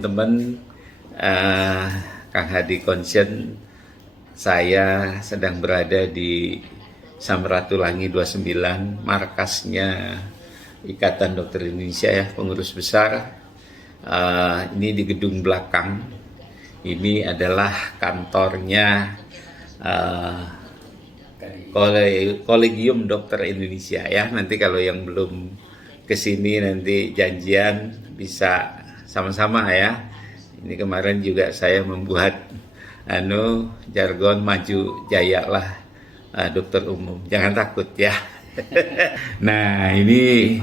teman-teman, Kang Hadi Conscience, saya sedang berada di Samratulangi 29, markasnya Ikatan Dokter Indonesia ya, pengurus besar. Ini di gedung belakang. Ini adalah kantornya Kolegium Dokter Indonesia ya. Nanti kalau yang belum kesini nanti janjian bisa sama-sama ya. Ini kemarin juga saya membuat jargon maju jaya lah dokter umum. Jangan takut ya. Nah ini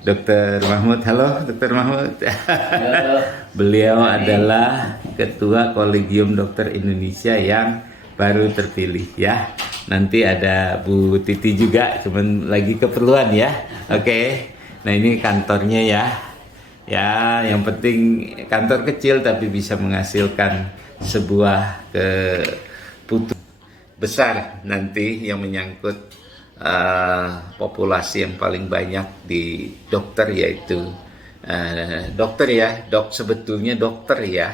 Dokter Mahmud. Halo Dokter Mahmud. Halo. Beliau adalah Ketua Kolegium Dokter Indonesia yang baru terpilih ya. Nanti ada Bu Titi juga, cuman lagi keperluan ya. Oke. Nah ini kantornya ya. Ya, yang penting kantor kecil tapi bisa menghasilkan sebuah keputusan besar nanti yang menyangkut populasi yang paling banyak di dokter, yaitu dokter ya, sebetulnya dokter ya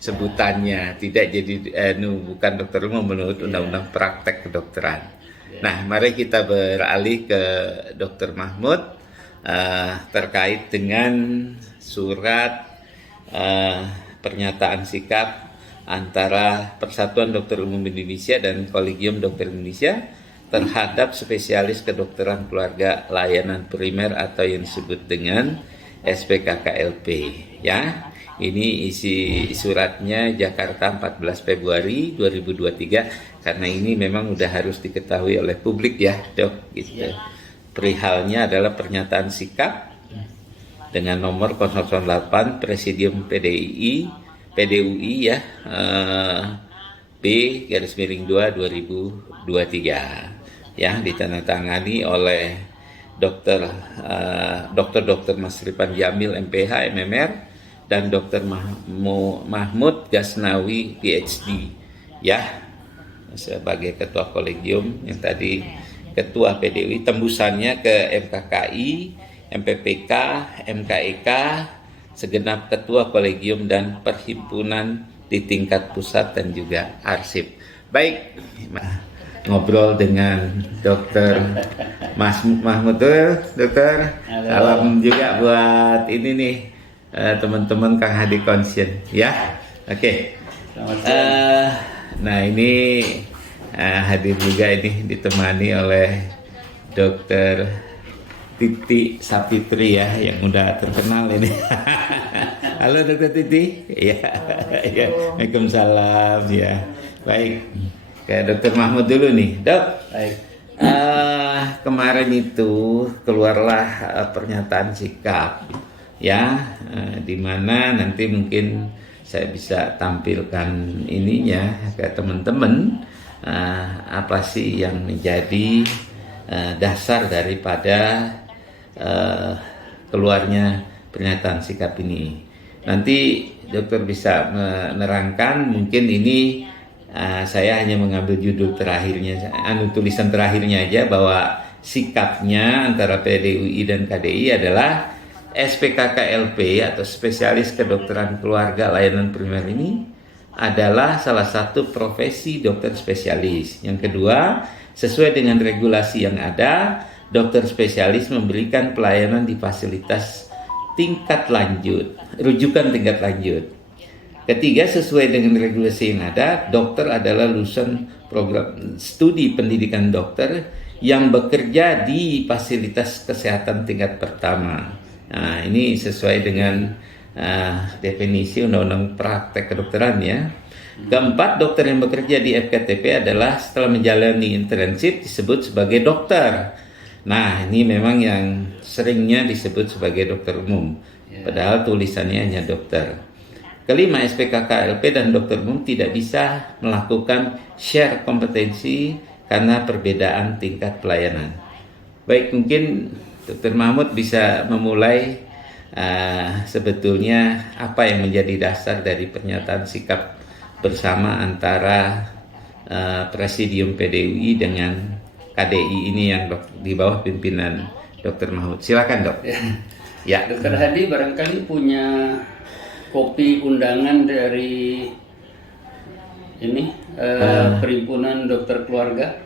sebutannya, tidak jadi bukan dokter umum menurut undang-undang praktek kedokteran. Nah, mari kita beralih ke Dokter Mahmud terkait dengan surat pernyataan sikap antara Persatuan Dokter Umum Indonesia dan Kolegium Dokter Indonesia terhadap spesialis kedokteran keluarga layanan primer atau yang disebut dengan SPKKLP ya. Ini isi suratnya Jakarta 14 Februari 2023, karena ini memang udah harus diketahui oleh publik ya Dok gitu. Perihalnya adalah pernyataan sikap dengan nomor 008 Presidium PDUI ya, B/2 2023 ya, ditandatangani oleh Dokter Mas Ripan Jamil MPH MMR dan Dokter Mahmud Gasnawi PhD ya, sebagai ketua kolegium yang tadi ketua PDUI. Tembusannya ke MKKI, MPPK, MKEK, segenap ketua kolegium dan perhimpunan di tingkat pusat dan juga arsip. Baik, ngobrol dengan Dokter Mahmud. Dokter, salam juga buat ini nih teman-teman Kang Hadi Conscience ya. Oke. Nah ini hadir juga ini ditemani oleh Dokter Titi Sapitri ya, yang udah terkenal ini. Halo Dokter Titi. Ya, ya. Waalaikumsalam ya. Baik. Ke Dokter Mahmud dulu nih, Dok. Baik. Kemarin itu keluarlah pernyataan sikap ya, di mana nanti mungkin saya bisa tampilkan ininya ke teman-teman, apa sih yang menjadi dasar daripada keluarnya pernyataan sikap ini. Nanti dokter bisa menerangkan, mungkin ini saya hanya mengambil judul terakhirnya, tulisan terakhirnya aja, bahwa sikapnya antara PDUI dan KDI adalah SPKKLP atau spesialis kedokteran keluarga layanan primer ini adalah salah satu profesi dokter spesialis. Yang kedua, sesuai dengan regulasi yang ada, dokter spesialis memberikan pelayanan di fasilitas tingkat lanjut, rujukan tingkat lanjut. Ketiga, sesuai dengan regulasi yang ada, dokter adalah lulusan program studi pendidikan dokter yang bekerja di fasilitas kesehatan tingkat pertama. Nah, ini sesuai dengan definisi undang-undang praktek kedokteran ya. Keempat, dokter yang bekerja di FKTP adalah setelah menjalani internship disebut sebagai dokter. Nah, ini memang yang seringnya disebut sebagai dokter umum, padahal tulisannya hanya dokter. Kelima, SPKKLP dan dokter umum tidak bisa melakukan share kompetensi karena perbedaan tingkat pelayanan. Baik, mungkin Dokter Mahmud bisa memulai sebetulnya apa yang menjadi dasar dari pernyataan sikap bersama antara Presidium PDUI dengan KDI ini yang di bawah pimpinan Dokter Mahmud. Silakan Dok. Ya, Dokter Hadi barangkali punya kopi undangan dari ini Perhimpunan Dokter Keluarga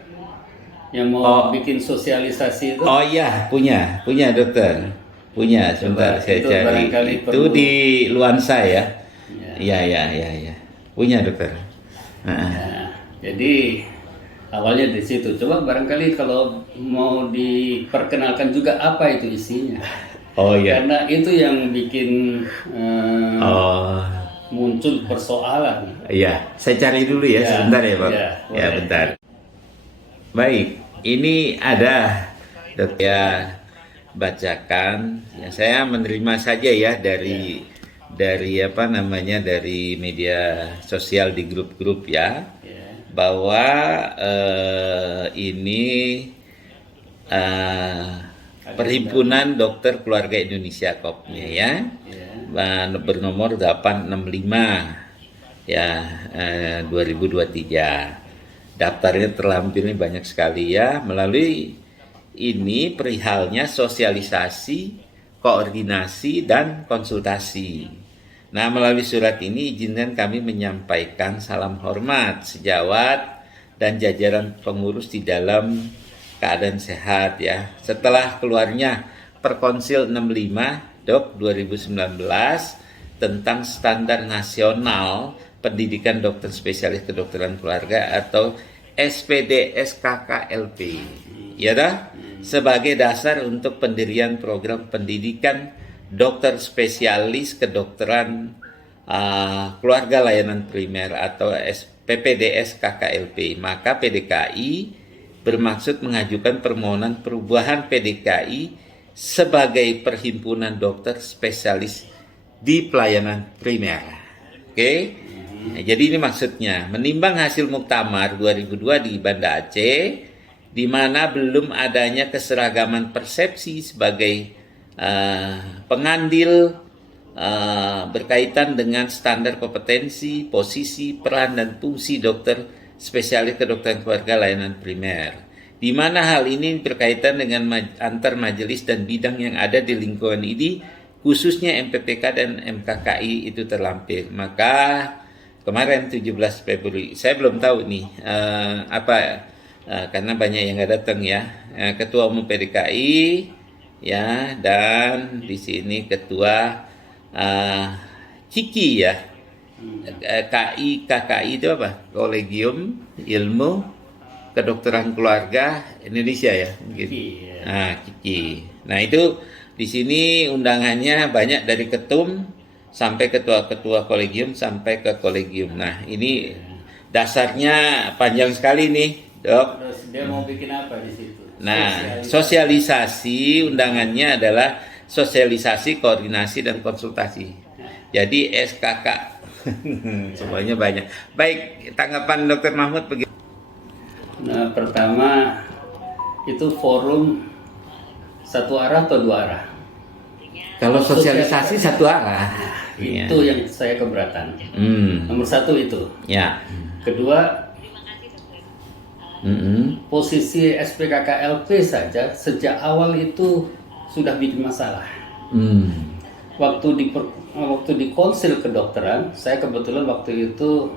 yang mau bikin sosialisasi itu. Oh iya, punya dokter. Punya, sebentar saya cari. Itu di Luansa ya. Iya. Punya dokter. Nah, jadi awalnya di situ. Coba barangkali kalau mau diperkenalkan juga apa itu isinya. Oh iya. Karena itu yang bikin muncul persoalan. Iya, saya cari dulu ya, sebentar ya Pak. Ya, bentar. Baik, ini ada dokter ya, bacakan. Ya, saya menerima saja ya dari apa namanya, dari media sosial di grup-grup ya, bahwa ini Perhimpunan Dokter Keluarga Indonesia KOP-nya ya, bernomor 865 ya 2023. Daftarnya terlampir banyak sekali ya. Melalui ini perihalnya sosialisasi, koordinasi dan konsultasi. Nah, melalui surat ini izinkan kami menyampaikan salam hormat sejawat dan jajaran pengurus di dalam keadaan sehat ya. Setelah keluarnya Perkonsil 65 Dok 2019 tentang standar nasional pendidikan dokter spesialis kedokteran keluarga atau SPDS KKLP. Ya dah, sebagai dasar untuk pendirian program pendidikan dokter spesialis kedokteran keluarga layanan primer atau PPDS KKLP, maka PDKI bermaksud mengajukan permohonan perubahan PDKI sebagai perhimpunan dokter spesialis di pelayanan primer. Oke? Nah, jadi ini maksudnya, menimbang hasil Muktamar 2002 di Banda Aceh, di mana belum adanya keseragaman persepsi sebagai pengandil berkaitan dengan standar kompetensi, posisi, peran, dan fungsi dokter spesialis kedokteran keluarga layanan primer, di mana hal ini berkaitan dengan antar majelis dan bidang yang ada di lingkungan ini, khususnya MPPK dan MKKI itu terlampir. Maka kemarin 17 Februari, saya belum tahu nih karena banyak yang nggak datang ya, Ketua Umum PDKI ya, dan di sini Ketua Ciki ya, KKI itu apa? Kolegium Ilmu Kedokteran Keluarga Indonesia ya, mungkin. Ciki. Nah, itu di sini undangannya banyak dari ketum sampai ketua-ketua kolegium sampai ke kolegium. Nah, ini dasarnya panjang sekali nih, Dok. Terus dia mau bikin apa di situ? Nah, sosialisasi undangannya adalah sosialisasi, koordinasi dan konsultasi. Jadi SKK. Semuanya banyak. Baik, tanggapan Dr. Mahmud begitu. Nah, pertama itu forum satu arah atau dua arah? Kalau sosialisasi satu arah. Itu yang saya keberatan. Nomor satu itu. Ya. Kedua, posisi SPKKLP saja sejak awal itu sudah bikin masalah. Waktu di konsil kedokteran, saya kebetulan waktu itu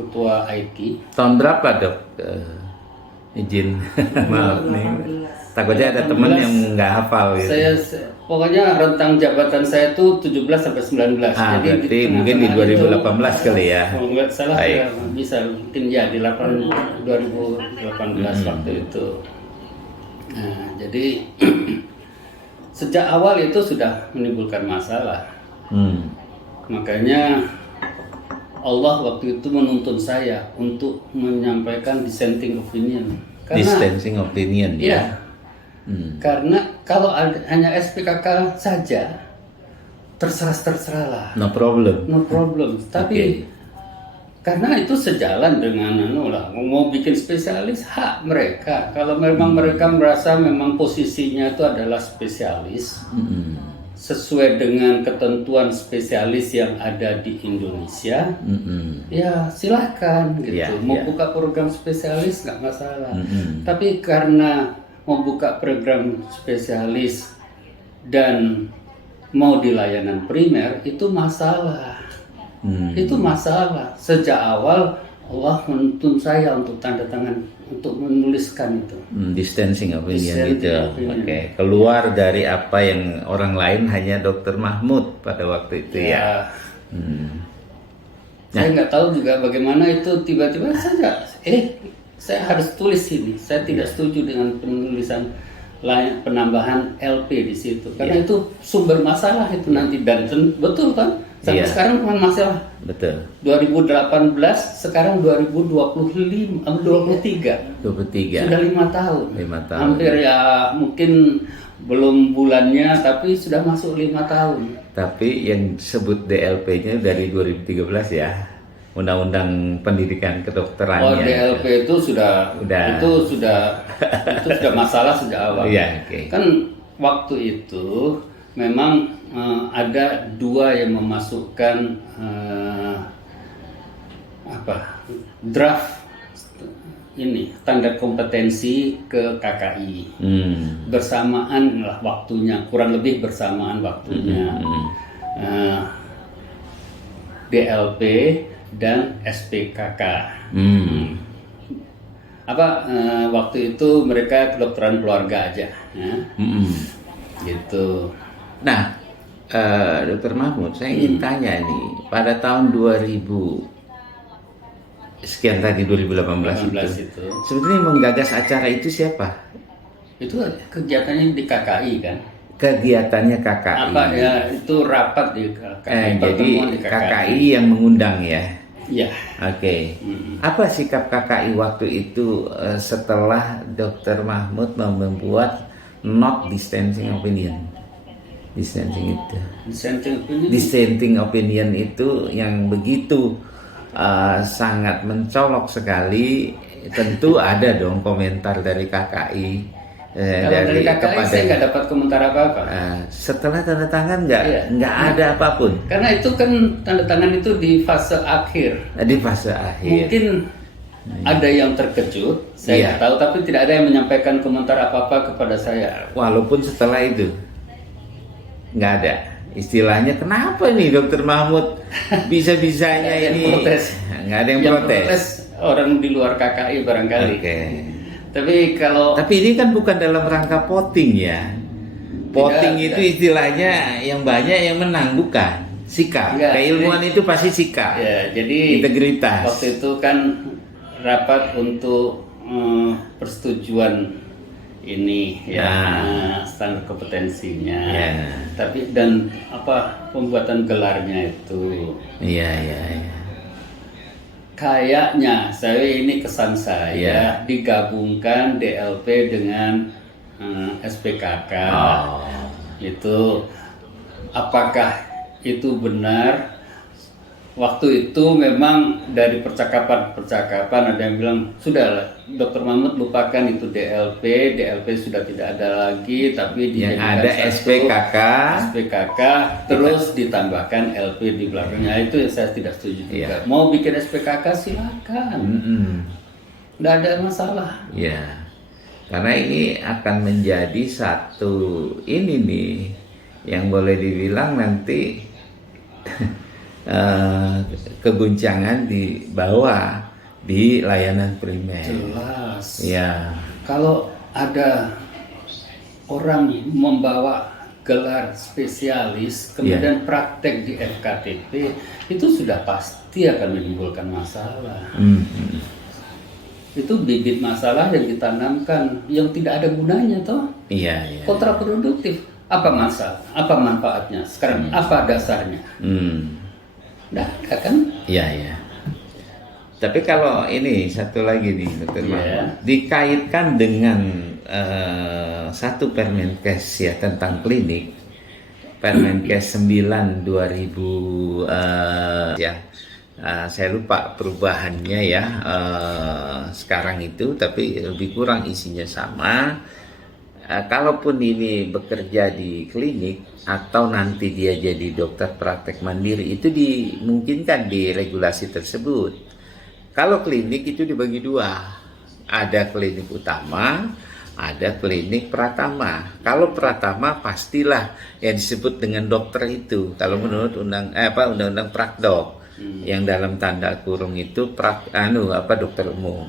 ketua IT. Tahun berapa, Dok? Izin maaf nih. Takutnya ada teman yang nggak hafal gitu. Pokoknya rentang jabatan saya itu 17 sampai 19. Jadi berarti mungkin di 2018 kali ya. Kalau nggak salah ya, bisa mungkin ya di 2018 waktu itu. Nah, jadi sejak awal itu sudah menimbulkan masalah. Makanya Allah waktu itu menuntun saya untuk menyampaikan dissenting opinion. Dissenting opinion ya. Karena kalau hanya SPKK saja terserah-lah. No problem. Tapi karena itu sejalan dengan mau bikin spesialis, hak mereka. Kalau memang mereka merasa memang posisinya itu adalah spesialis, sesuai dengan ketentuan spesialis yang ada di Indonesia, ya silahkan gitu. Mau buka program spesialis nggak masalah. Tapi karena membuka program spesialis dan mau di layanan primer itu masalah. Itu masalah. Sejak awal Allah menuntun saya untuk tanda tangan, untuk menuliskan itu. Distancing opinion Dissenting gitu. opinion. Oke, keluar dari apa yang orang lain, hanya Dr. Mahmud pada waktu itu ya. Saya nggak tahu juga bagaimana itu tiba-tiba saja. Saya harus tulis ini. Saya tidak setuju dengan penulisan penambahan LP di situ karena itu sumber masalah itu nanti, dan betul kan sampai sekarang bukan masalah. Betul. 2018 sekarang 2023 sudah 5 tahun. 5 tahun. Hampir ya, mungkin belum bulannya tapi sudah masuk 5 tahun. Tapi yang disebut DLP-nya dari 2013 ya, Undang-Undang Pendidikan Kedokterannya. Oh, DLP itu sudah. itu sudah masalah sejak awal. Iya, oke. Kan waktu itu memang ada 2 yang memasukkan draft ini tanda kompetensi ke KKI. Bersamaan lah waktunya, kurang lebih bersamaan waktunya. DLP dan SPKK. Waktu itu mereka kedokteran keluarga aja, ya. Gitu. Nah, Dr. Mahmud, saya ingin tanya nih, pada tahun 2000 sekian tadi 2018 itu. Sebetulnya menggagas acara itu siapa? Itu kegiatannya di KKI kan? Kegiatannya KKI. Apa ya, itu rapat di KKI. Jadi di KKI yang mengundang ya. Iya. Oke. Apa sikap KKI waktu itu setelah Dr. Mahmud membuat not dissenting opinion? Dissenting itu. Dissenting opinion itu yang begitu sangat mencolok sekali. Tentu ada dong komentar dari KKI. Dari KKI saya nggak dapat komentar apa-apa. Setelah tanda tangan nggak ada apapun. Karena itu kan tanda tangan itu di fase akhir. Di fase akhir. Mungkin ada yang terkejut, saya nggak tahu, tapi tidak ada yang menyampaikan komentar apa-apa kepada saya. Walaupun setelah itu nggak ada. Istilahnya kenapa nih Dr. Mahmud bisa-bisanya ini protes. Nggak ada yang protes. Orang di luar KKI barangkali. Tapi ini kan bukan dalam rangka voting ya. Voting itu istilahnya yang banyak yang menang, bukan sikap. Keilmuan itu pasti sikap. Ya, jadi integritas. Waktu itu kan rapat untuk persetujuan ini standar kompetensinya. Tapi dan pembuatan gelarnya itu. Iya. Kayaknya ini kesan saya digabungkan DLP dengan SPKK. Itu apakah itu benar? Waktu itu memang dari percakapan ada yang bilang sudahlah Dr. Mahmud lupakan itu DLP sudah tidak ada lagi, tapi yang ada SPKK terus ditambahkan LP di belakangnya. Itu yang saya tidak setuju juga. Mau bikin SPKK silakan, tidak ada masalah. Karena ini akan menjadi satu ini nih yang boleh dibilang nanti keguncangan di bawah di layanan primer. Jelas. Kalau ada orang membawa gelar spesialis kemudian praktek di FKTP, itu sudah pasti akan menimbulkan masalah. Itu bibit masalah yang ditanamkan yang tidak ada gunanya toh. Kontraproduktif. Apa masalah? Apa manfaatnya? Sekarang apa dasarnya? Nggak ada kan? Tapi kalau ini satu lagi nih Dr. Mahmud, dikaitkan dengan satu Permenkes ya tentang klinik, Permenkes 9 2000 saya lupa perubahannya ya sekarang itu, tapi lebih kurang isinya sama. Kalaupun ini bekerja di klinik atau nanti dia jadi dokter praktek mandiri, itu dimungkinkan di regulasi tersebut. Kalau klinik itu dibagi 2, ada klinik utama, ada klinik Pratama. Kalau Pratama pastilah yang disebut dengan dokter itu. Kalau menurut undang-undang Prakdok, yang dalam tanda kurung itu dokter umum.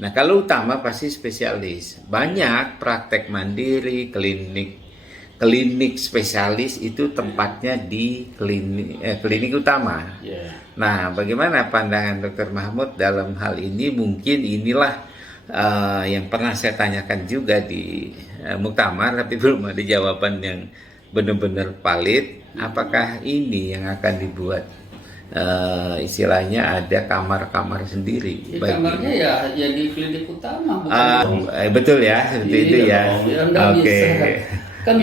Nah, kalau utama pasti spesialis. Banyak praktek mandiri, klinik spesialis itu tempatnya di klinik utama. Nah, bagaimana pandangan Dr. Mahmud dalam hal ini? Mungkin inilah yang pernah saya tanyakan juga di muktamar, tapi belum ada jawaban yang benar-benar valid. Apakah ini yang akan dibuat istilahnya ada kamar-kamar sendiri? Kamarnya ya di klinik utama, bukan? Betul ya, seperti itu ya. Oke. Kan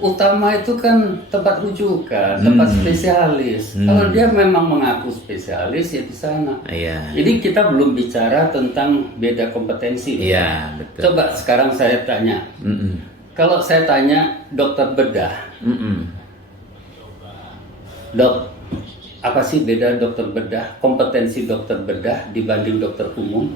utama itu kan tempat rujukan, tempat spesialis. Kalau dia memang mengaku spesialis ya di sana. Jadi kita belum bicara tentang beda kompetensi. Iya, betul. Coba sekarang saya tanya. Kalau saya tanya dokter bedah, dok, apa sih beda dokter bedah, kompetensi dokter bedah dibanding dokter umum?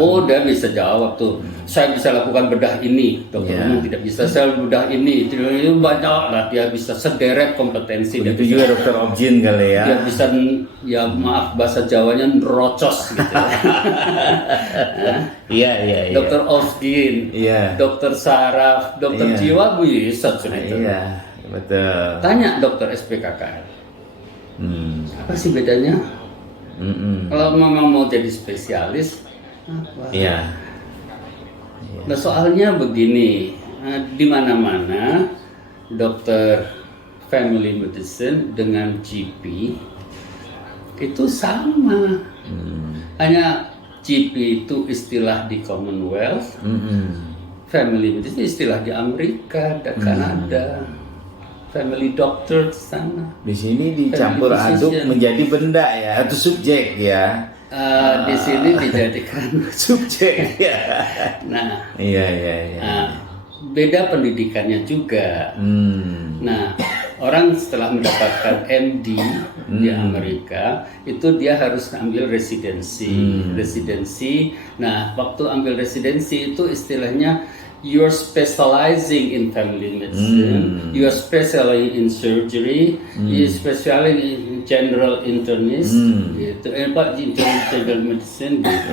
Oh, dia bisa jawab tuh. Saya bisa lakukan bedah ini, dokter umum tidak bisa. Saya bedah ini, itu banyak lah. Dia bisa sederet kompetensi. Itu juga dokter objin kali ya. Dia bisa, ya maaf bahasa Jawanya nerocos gitu. Iya. Dokter objin, dokter saraf, dokter jiwa bisa cerita. Iya, betul. Tanya dokter SPKKR. Apa sih bedanya? Kalau memang mau jadi spesialis, apa? Nah, soalnya begini, di mana-mana dokter family medicine dengan GP itu sama. Hanya GP itu istilah di Commonwealth, family medicine istilah di Amerika dan Kanada. Family doctor di sana. Di sini dicampur aduk menjadi benda ya, atau subjek ya. Di sini dijadikan subjek ya. Nah, iya. Beda pendidikannya juga. Nah, orang setelah mendapatkan MD di Amerika itu dia harus ambil residensi. Nah, waktu ambil residensi itu istilahnya you're specializing in family medicine, you're specializing in surgery, you're specializing in general internist, gitu. General medicine gitu.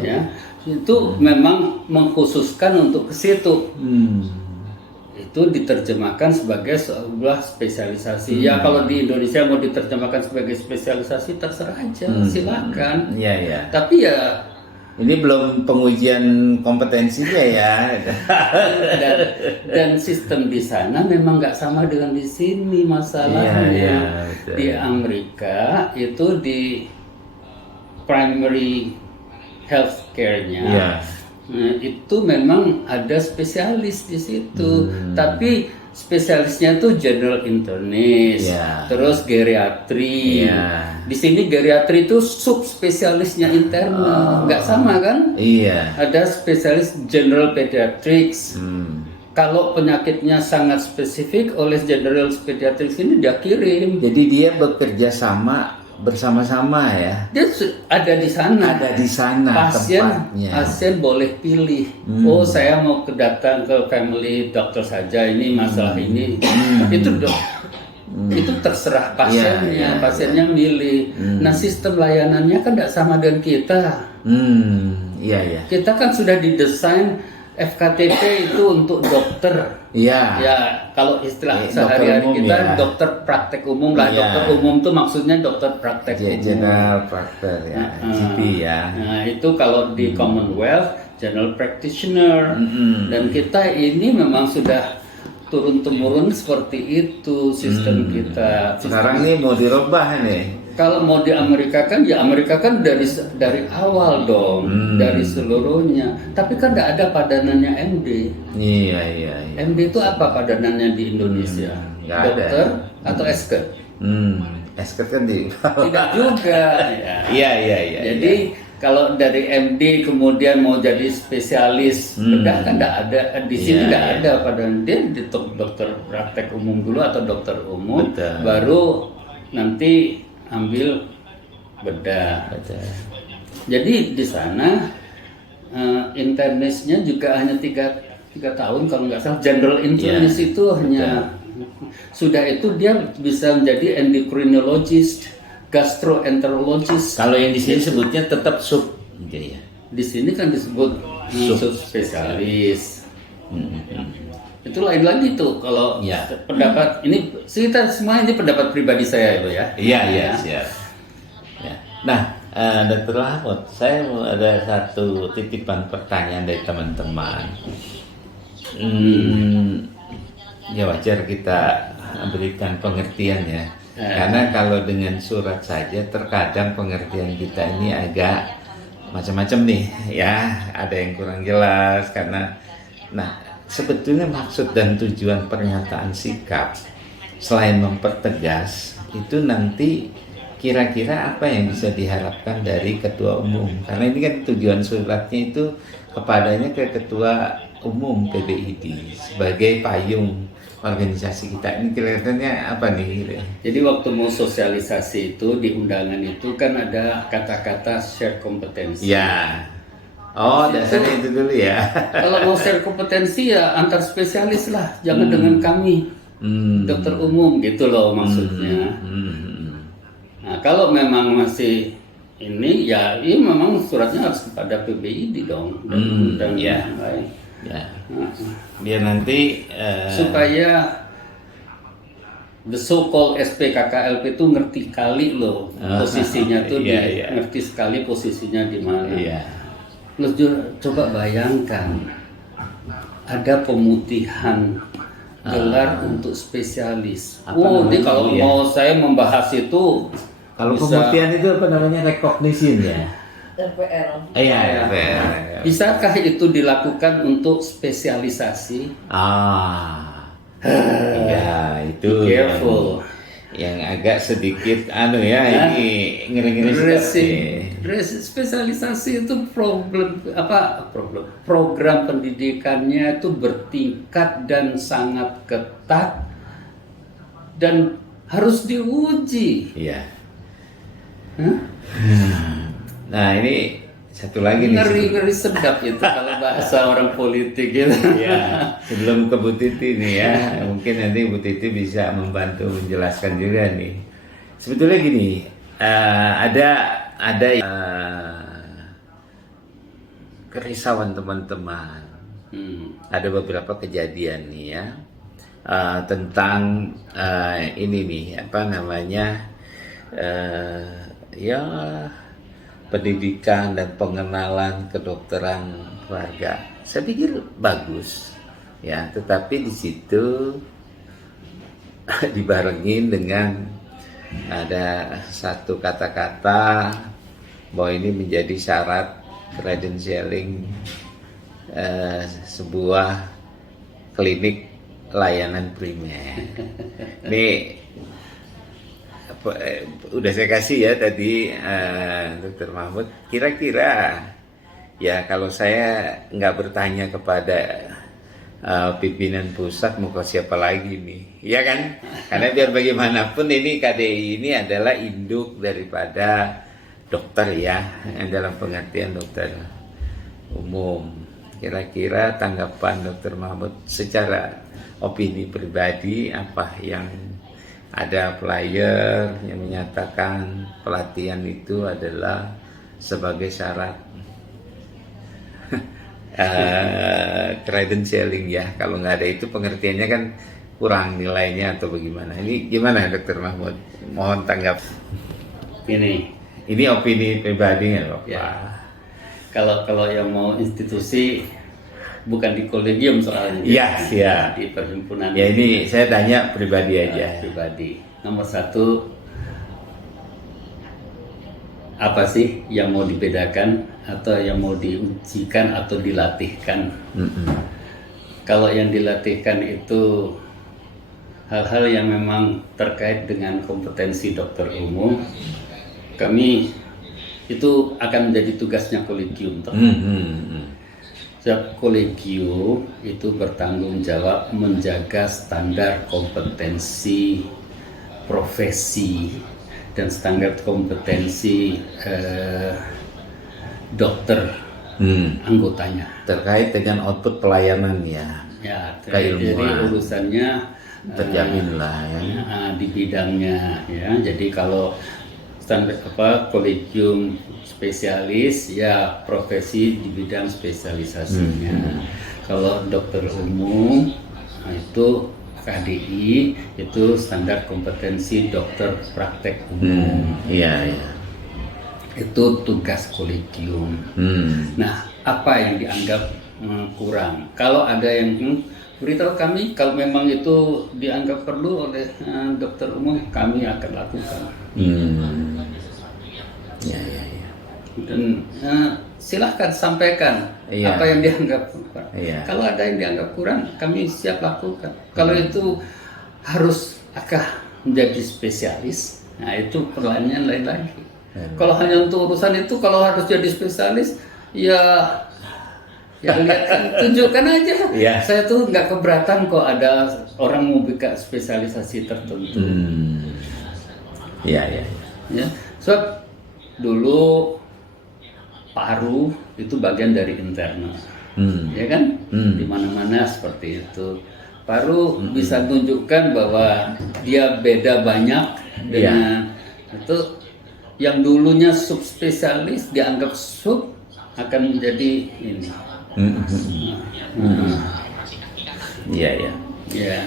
Ya, itu memang mengkhususkan untuk ke situ. Itu diterjemahkan sebagai sebuah spesialisasi. Ya kalau di Indonesia mau diterjemahkan sebagai spesialisasi terserah aja, silakan. Tapi ya ini belum pengujian kompetensinya ya. dan sistem di sana memang nggak sama dengan di sini masalahnya. Di Amerika itu di primary health care-nya itu memang ada spesialis di situ. Tapi spesialisnya tuh general internist, terus geriatri. Di sini geriatri itu subspesialisnya internal, nggak sama kan? Ada spesialis general pediatrics. Kalau penyakitnya sangat spesifik oleh general pediatrics ini dia kirim. Jadi dia bekerja sama bersama-sama ya. Dia ada di sana. Pasien boleh pilih. Oh, saya mau datang ke family dokter saja. Ini masalah ini. Itu itu terserah pasiennya. Pasiennya milih. Nah, sistem layanannya kan tidak sama dengan kita. Kita kan sudah didesain FKTP itu untuk dokter. Ya, kalau istilah sehari-hari kita dokter praktek umum lah. Dokter umum tuh maksudnya dokter praktek umum. General praktek ya, GP ya. Nah, itu kalau di Commonwealth general practitioner. Dan kita ini memang sudah turun-temurun seperti itu sistem kita. Sekarang ini mau dirubah nih. Kalau mau di Amerika kan dari awal dong, dari seluruhnya. Tapi kan tidak ada padanannya MD. MD itu apa padanannya di Indonesia? Dokter atau esket? Esket kan tidak juga. Jadi kalau dari MD kemudian mau jadi spesialis bedah kan tidak ada di sini, tidak ada padanan. Dia di dokter praktek umum dulu atau dokter umum, baru nanti ambil bedah. Jadi di sana internisnya juga hanya tiga tahun kalau nggak salah. General internis itu hanya sudah itu dia bisa menjadi endocrinologist, gastroenterologist. Kalau yang di sini sebutnya tetap sub, gitu ya. Di sini kan disebut subspesialis. Itu lain lagi tuh kalau pendapat ini kita semua ini pendapat pribadi saya itu ya. Iya, siap. Ya. Nah, Dr. Mahmud, saya ada satu titipan pertanyaan dari teman-teman. Ya wajar kita berikan pengertian ya. Karena kalau dengan surat saja terkadang pengertian kita ini agak macam-macam nih ya, ada yang kurang jelas karena sebetulnya maksud dan tujuan pernyataan sikap selain mempertegas itu nanti kira-kira apa yang bisa diharapkan dari ketua umum, karena ini kan tujuan suratnya itu kepadanya ke ketua umum PBID sebagai payung organisasi kita. Ini kelihatannya apa nih? Jadi waktu mau sosialisasi itu di undangan itu kan ada kata-kata share kompetensi. Ya. Oh, dasarnya itu dulu ya. Kalau mau share kompetensi ya antar spesialis lah, jangan dengan kami dokter umum gitu loh maksudnya. Nah kalau memang masih ini ya ini memang suratnya harus kepada PBID dong dan yang lain. Ya. Biar nanti supaya the so-called SPKKLP itu ngerti kali loh posisinya tuh ngerti sekali posisinya di mana. Lu coba bayangkan ada pemutihan gelar untuk spesialis. Ini kalau mau saya membahas itu kalau pemutihan itu apa namanya, recognition ya. RPL. Iya. Bisakah itu dilakukan untuk spesialisasi? Ya itu careful. Yang agak sedikit ini ngeri-ngeri spesialisasi itu program pendidikannya itu bertingkat dan sangat ketat dan harus diuji. Iya. Nah ini satu lagi ngeri sedap itu kalau bahasa orang politik gitu. Ya, sebelum ke Bu Titi nih ya, mungkin nanti Bu Titi bisa membantu menjelaskan juga nih. Sebetulnya gini, ada kerisauan teman-teman. Ada beberapa kejadian nih ya tentang ini nih pendidikan dan pengenalan kedokteran keluarga. Saya pikir bagus ya, tetapi di situ dibarengin dengan ada satu kata-kata bahwa ini menjadi syarat credentialing sebuah klinik layanan primer. Ini udah saya kasih ya tadi Dr. Mahmud. Kira-kira ya kalau saya nggak bertanya kepada pimpinan pusat mau ke siapa lagi nih, ya kan? Karena biar bagaimanapun ini KDI ini adalah induk daripada dokter ya, dalam pengertian dokter umum. Kira-kira tanggapan Dr. Mahmud secara opini pribadi apa yang ada flyer yang menyatakan pelatihan itu adalah sebagai syarat credentialing ya. Kalau nggak ada itu pengertiannya kan kurang nilainya atau bagaimana. Ini gimana Dr. Mahmud? Mohon tanggap. Ini opini pribadi ya Bapak. Ya. Kalau yang mau institusi bukan di kolegium soalnya. Iya. Di perhimpunan. Ya ini saya tanya pribadi aja. Pribadi. Nomor satu, apa sih yang mau dibedakan atau yang mau diujikan atau dilatihkan? Kalau yang dilatihkan itu hal-hal yang memang terkait dengan kompetensi dokter umum, kami itu akan menjadi tugasnya kolegium. Kolegium itu bertanggung jawab menjaga standar kompetensi profesi dan standar kompetensi dokter anggotanya. Terkait dengan output pelayanan ya. Ya, jadi Keilmuan. urusannya Terjamin lah ya. di bidangnya ya. Jadi kalau standar kolegium spesialis ya profesi di bidang spesialisasinya. Kalau dokter umum nah itu KDI itu standar kompetensi dokter praktek umum. Iya, iya. Itu tugas kolegium. Nah, apa yang dianggap kurang? Kalau ada yang beritahu kami, kalau memang itu dianggap perlu oleh dokter umum, kami akan lakukan. Ya, ya, ya. Dan silahkan sampaikan Iya. apa yang dianggap kurang. Iya. Kalau ada yang dianggap kurang, kami siap lakukan. Kalau itu harus menjadi spesialis, nah itu perlahannya lain lagi. Kalau hanya untuk urusan itu, kalau harus jadi spesialis, ya lihat, tunjukkan aja. Iya. Saya tuh nggak keberatan kok ada orang mau buka spesialisasi tertentu. Iya, iya. Ya, so dulu paru itu bagian dari internal, ya kan? Di mana-mana seperti itu. Paru bisa tunjukkan bahwa dia beda banyak dengan itu. Yang dulunya subspesialis dianggap sub akan menjadi ini. Iya, iya. Ya,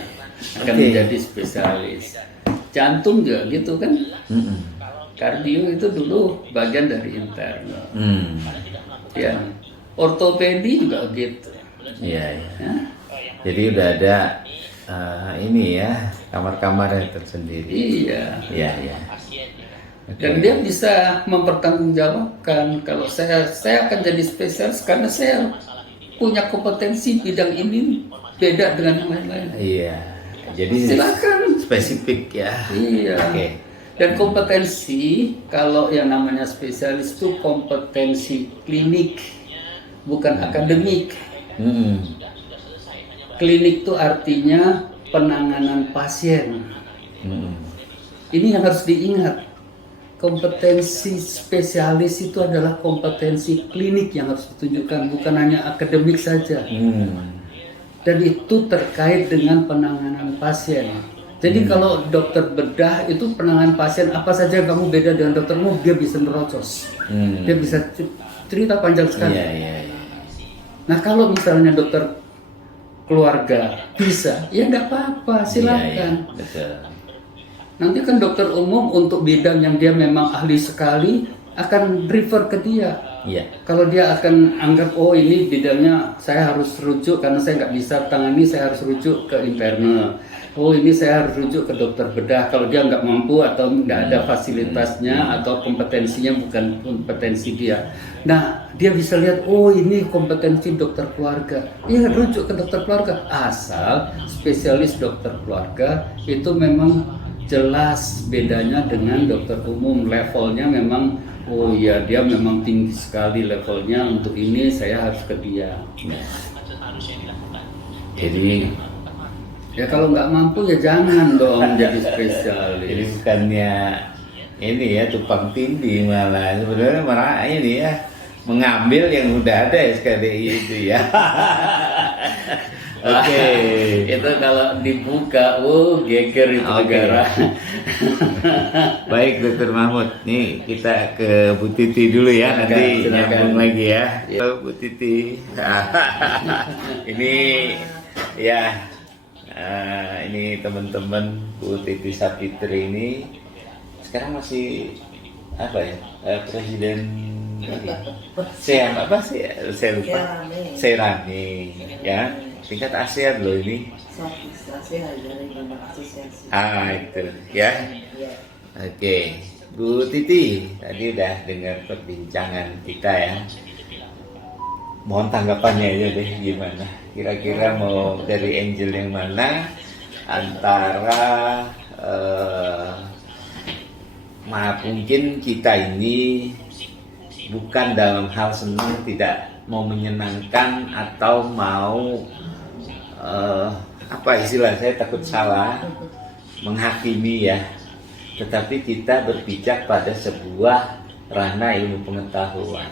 akan menjadi spesialis. Jantung juga gitu kan? Kardio itu dulu bagian dari internal. Ya, ortopedi juga gitu. Iya, iya. Ya. Jadi udah ada ini ya kamar-kamar yang tersendiri. Iya. Iya, iya. Dan dia bisa mempertanggungjawabkan kalau saya akan jadi spesialis karena saya punya kompetensi bidang ini beda dengan yang lain-lain. Iya. Jadi Silakan. spesifik ya. Iya. Oke. Dan kompetensi kalau yang namanya spesialis itu kompetensi klinik, bukan akademik. Klinik itu artinya penanganan pasien. Ini yang harus diingat. Kompetensi spesialis itu adalah kompetensi klinik yang harus ditunjukkan, bukan hanya akademik saja. Dan itu terkait dengan penanganan pasien. Jadi kalau dokter bedah itu penanganan pasien apa saja kamu beda dengan dokter umum, dia bisa nerocos. Dia bisa cerita panjang sekali. Iya, iya, iya. Nah kalau misalnya dokter keluarga bisa, ya nggak apa-apa, silakan. Iya, betul. Nanti kan dokter umum untuk bidang yang dia memang ahli sekali akan refer ke dia. Iya. Kalau dia akan anggap oh ini bidangnya saya harus rujuk karena saya nggak bisa tangani, saya harus rujuk ke internal. Oh ini saya harus rujuk ke dokter bedah. Kalau dia nggak mampu atau nggak ada fasilitasnya atau kompetensinya bukan kompetensi dia. Nah dia bisa lihat oh ini kompetensi dokter keluarga. Iya rujuk ke dokter keluarga. Asal spesialis dokter keluarga itu memang jelas bedanya dengan dokter umum, levelnya memang oh iya dia memang tinggi sekali levelnya, untuk ini saya harus ke dia. Jadi Ya kalau nggak mampu ya jangan dong jadi spesialis. Jadi bukannya ini ya tumpang tindih, malah sebenarnya malah ini ya mengambil yang udah ada SKDI itu ya. Oke. Itu kalau dibuka, geger itu negara. Baik Dokter Mahmud, nih kita ke Bu Titi dulu ya, nanti Silakan. nyambung lagi ya. Bu Titi. Ini ya, ini teman-teman Bu Titi Sapitri ini sekarang masih apa ya, presiden apa sih? Saya lupa. Serani, ya. Tingkat ASEAN loh ini. Itu ya. Oke, Bu Titi, tadi udah dengar perbincangan kita ya. Mohon tanggapannya aja deh, gimana? Kira-kira mau dari Angel yang mana antara mungkin kita ini bukan dalam hal senang, tidak mau menyenangkan atau mau apa istilah saya takut salah menghakimi ya, tetapi kita berpijak pada sebuah ranah ilmu pengetahuan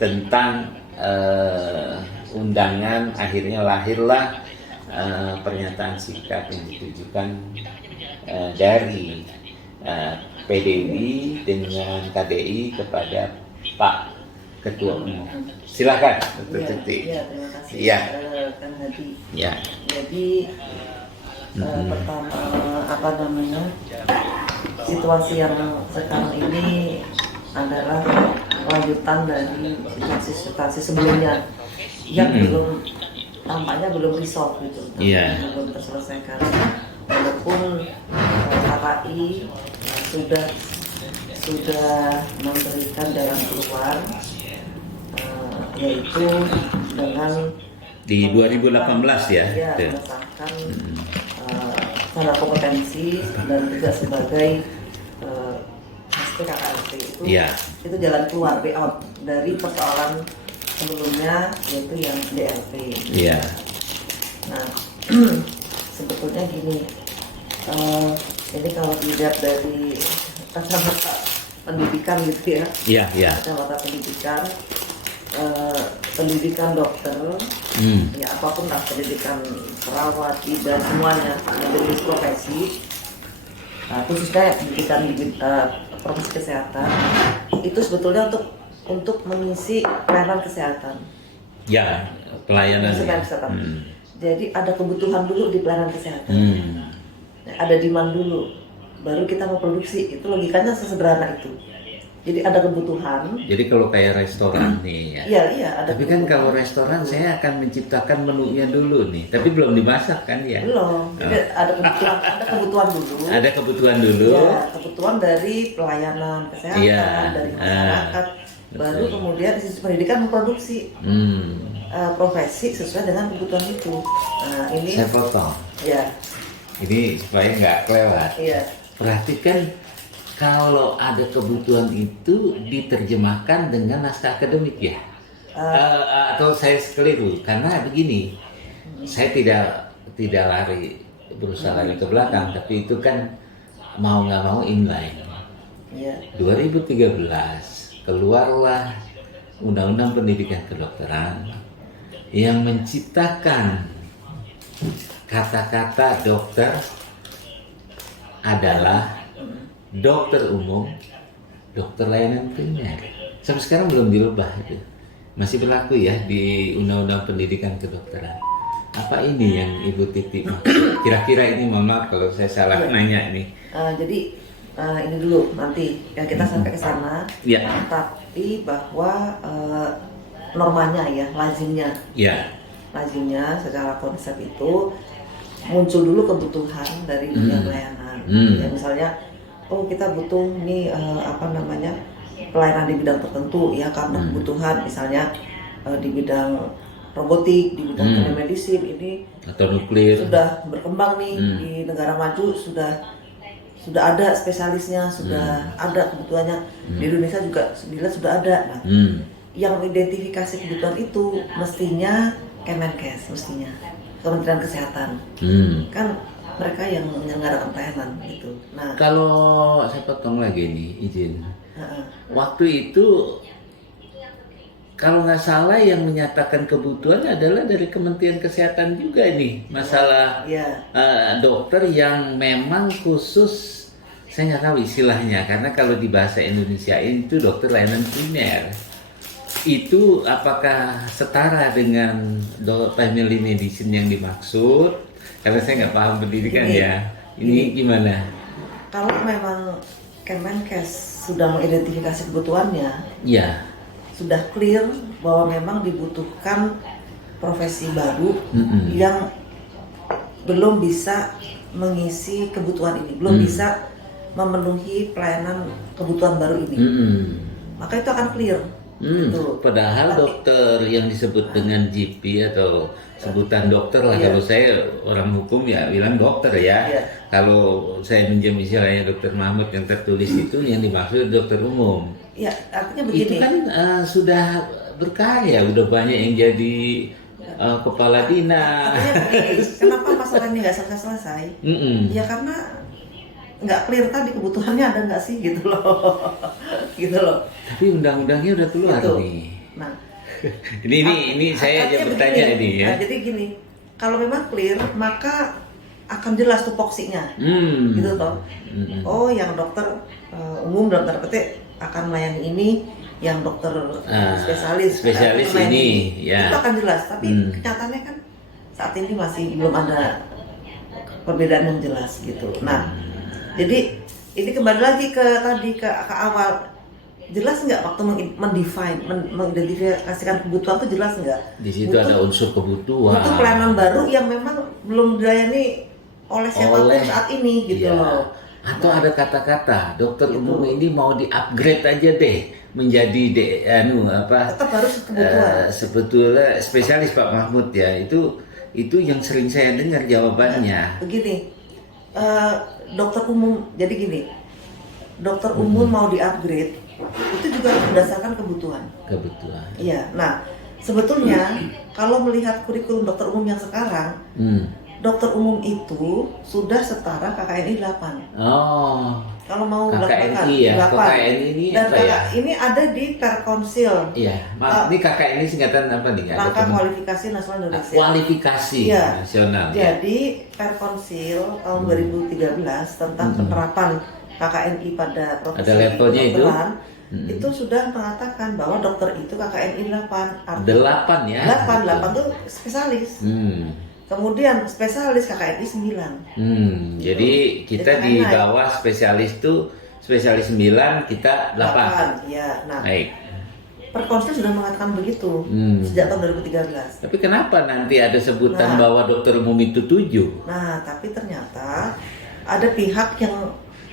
tentang undangan, akhirnya lahirlah pernyataan sikap yang ditujukan dari PDI dengan KDI kepada Pak Ketua Umum. Silakan, Dr. Tuti. Ya, terima kasih Iya. Kang Hadi. Ya. Jadi pertama apa namanya, situasi yang sekarang ini adalah lanjutan dari situasi sebelumnya yang belum, tampaknya belum resolve gitu, Iya. belum terselesaikan. Walaupun KKI sudah memberikan jalan keluar, yaitu dengan Di 2018 ya. ya, Tuh. mengesahkan standar kompetensi dan juga sebagai SPKKLP itu, Iya. itu jalan keluar way out dari persoalan sebelumnya, yaitu yang DLP. Iya. Nah, sebetulnya gini, ini kalau dilihat dari kacamata pendidikan gitu ya, Iya, iya. kacamata pendidikan, pendidikan dokter, ya apapun lah, pendidikan perawat, bidan, semuanya jenis profesi, khususnya pendidikan di profesi kesehatan, itu sebetulnya untuk mengisi pelayanan kesehatan. Ya, pelayanan. Pelayanan kesehatan. Jadi ada kebutuhan dulu di pelayanan kesehatan, ada demand dulu, baru kita memproduksi. Itu logikanya sesederhana itu. Jadi ada kebutuhan. Jadi kalau kayak restoran nih ya. Iya, ada. Tapi kan kalau restoran saya akan menciptakan menunya dulu nih, tapi belum dimasak kan ya? Belum. Jadi ada kebutuhan dulu. Ada kebutuhan dulu. Ya, kebutuhan dari pelayanan kesehatan, Iya. dari masyarakat. Baru betul. kemudian di sisi pendidikan memproduksi profesi sesuai dengan kebutuhan itu. Nah, ini Saya potong. ya, Ini supaya nggak kelewat. iya. Perhatikan kalau ada kebutuhan itu diterjemahkan dengan naskah akademik ya. Atau saya keliru karena begini, saya tidak berusaha lari ke belakang, tapi itu kan mau nggak mau inline. Iya. 2013 keluarlah Undang-Undang Pendidikan Kedokteran yang menciptakan kata-kata dokter adalah dokter umum, dokter layanan primer. Sampai sekarang belum dirubah itu. Masih berlaku ya di Undang-Undang Pendidikan Kedokteran. Apa ini yang Ibu Titi maksud? Kira-kira ini, mohon maaf kalau saya salah nanya nih. Jadi ini dulu nanti ya kita sampai ke sana. Ya. Tapi bahwa normanya ya, lazimnya Ya. secara konsep itu muncul dulu kebutuhan dari dunia pelayanan. Ya, misalnya, oh kita butuh nih pelayanan di bidang tertentu ya, karena kebutuhan misalnya di bidang robotik, di bidang telemedicine ini Atau nuklir. sudah berkembang nih di negara maju, sudah ada spesialisnya, sudah ada kebutuhannya. Di Indonesia juga dilihat sudah ada. Nah, yang mengidentifikasi kebutuhan itu mestinya Kemenkes, mestinya Kementerian Kesehatan. Kan mereka yang menyelenggarakan pelayanan gitu. Nah, Kalau saya potong lagi nih, izin. Waktu itu kalau nggak salah yang menyatakan kebutuhan adalah dari Kementerian Kesehatan juga nih, masalah ya, dokter yang memang khusus. Saya nggak tahu istilahnya, karena kalau di bahasa Indonesia itu dokter layanan primer. Itu apakah setara dengan family medicine yang dimaksud? Karena saya nggak paham pendidikan ya. Ini gimana? kalau memang Kemenkes sudah mengidentifikasi kebutuhannya, Ya. sudah clear bahwa memang dibutuhkan profesi baru yang belum bisa mengisi kebutuhan ini, belum bisa memenuhi pelayanan kebutuhan baru ini, maka itu akan clear. Gitu. Padahal dokter yang disebut dengan GP atau sebutan dokter lah, Iya. kalau saya orang hukum ya bilang dokter ya. Iya. Kalau saya minjem istilahnya Dokter Mahmud yang tertulis itu yang dimaksud dokter umum. Ya, artinya Itu begini. kan sudah berkarya, udah banyak yang jadi kepala dinas. Artinya begini, kenapa masalah ini nggak selesai? Ya karena nggak clear tadi kebutuhannya ada nggak sih gitu loh. Gitu loh. Tapi undang-undangnya udah keluar Gitu. nih. Nah, Ini saya aja Artinya bertanya begini, ini ya. nah, jadi gini, kalau memang clear maka akan jelas tupoksinya, Hmm. gitu toh. Oh, yang dokter umum dalam tanda petik akan melayani ini, yang dokter spesialis spesialis akan melayani ini, ya. itu akan jelas. Tapi kenyataannya kan saat ini masih belum ada perbedaan yang jelas gitu. Nah, jadi ini kembali lagi ke tadi ke awal, jelas nggak waktu mengidentifikasikan kebutuhan itu jelas nggak? Di situ ada unsur kebutuhan. Itu pelayanan baru yang memang belum dilayani oleh siapapun saat ini gitu Iya. loh. Atau ada kata-kata dokter Gitu. umum ini mau di-upgrade aja deh menjadi Tetap harus kebutuhan. sebetulnya spesialis Pak Mahmud ya. Itu yang sering saya dengar jawabannya. Begini, dokter umum, jadi gini, dokter umum mau di-upgrade itu juga berdasarkan kebutuhan. Kebutuhan. Iya, nah sebetulnya kalau melihat kurikulum dokter umum yang sekarang, dokter umum itu sudah setara KKNI 8. Oh. Kalau mau KKNI ya, 8. KKNI ini Dan apa ya? ini ada di Perkonsil. Iya, ini KKNI singkatan apa nih? Ada Langkah teman- Kualifikasi Nasional Indonesia. Kualifikasi Iya. nasional. Ya. Jadi Perkonsil tahun 2013 tentang penerapan KKNI pada profesi Ada levelnya itu? kedokteran, itu sudah mengatakan bahwa dokter itu KKNI 8. 8 ya. 8 itu spesialis. Kemudian spesialis KKNI 9. Jadi kita Jadi di naik. bawah spesialis itu spesialis 9, kita 8. Ya, nah Baik. Perkonsil sudah mengatakan begitu sejak tahun 2013. Tapi kenapa nanti ada sebutan Nah. bahwa dokter umum itu 7? Nah, tapi ternyata ada pihak yang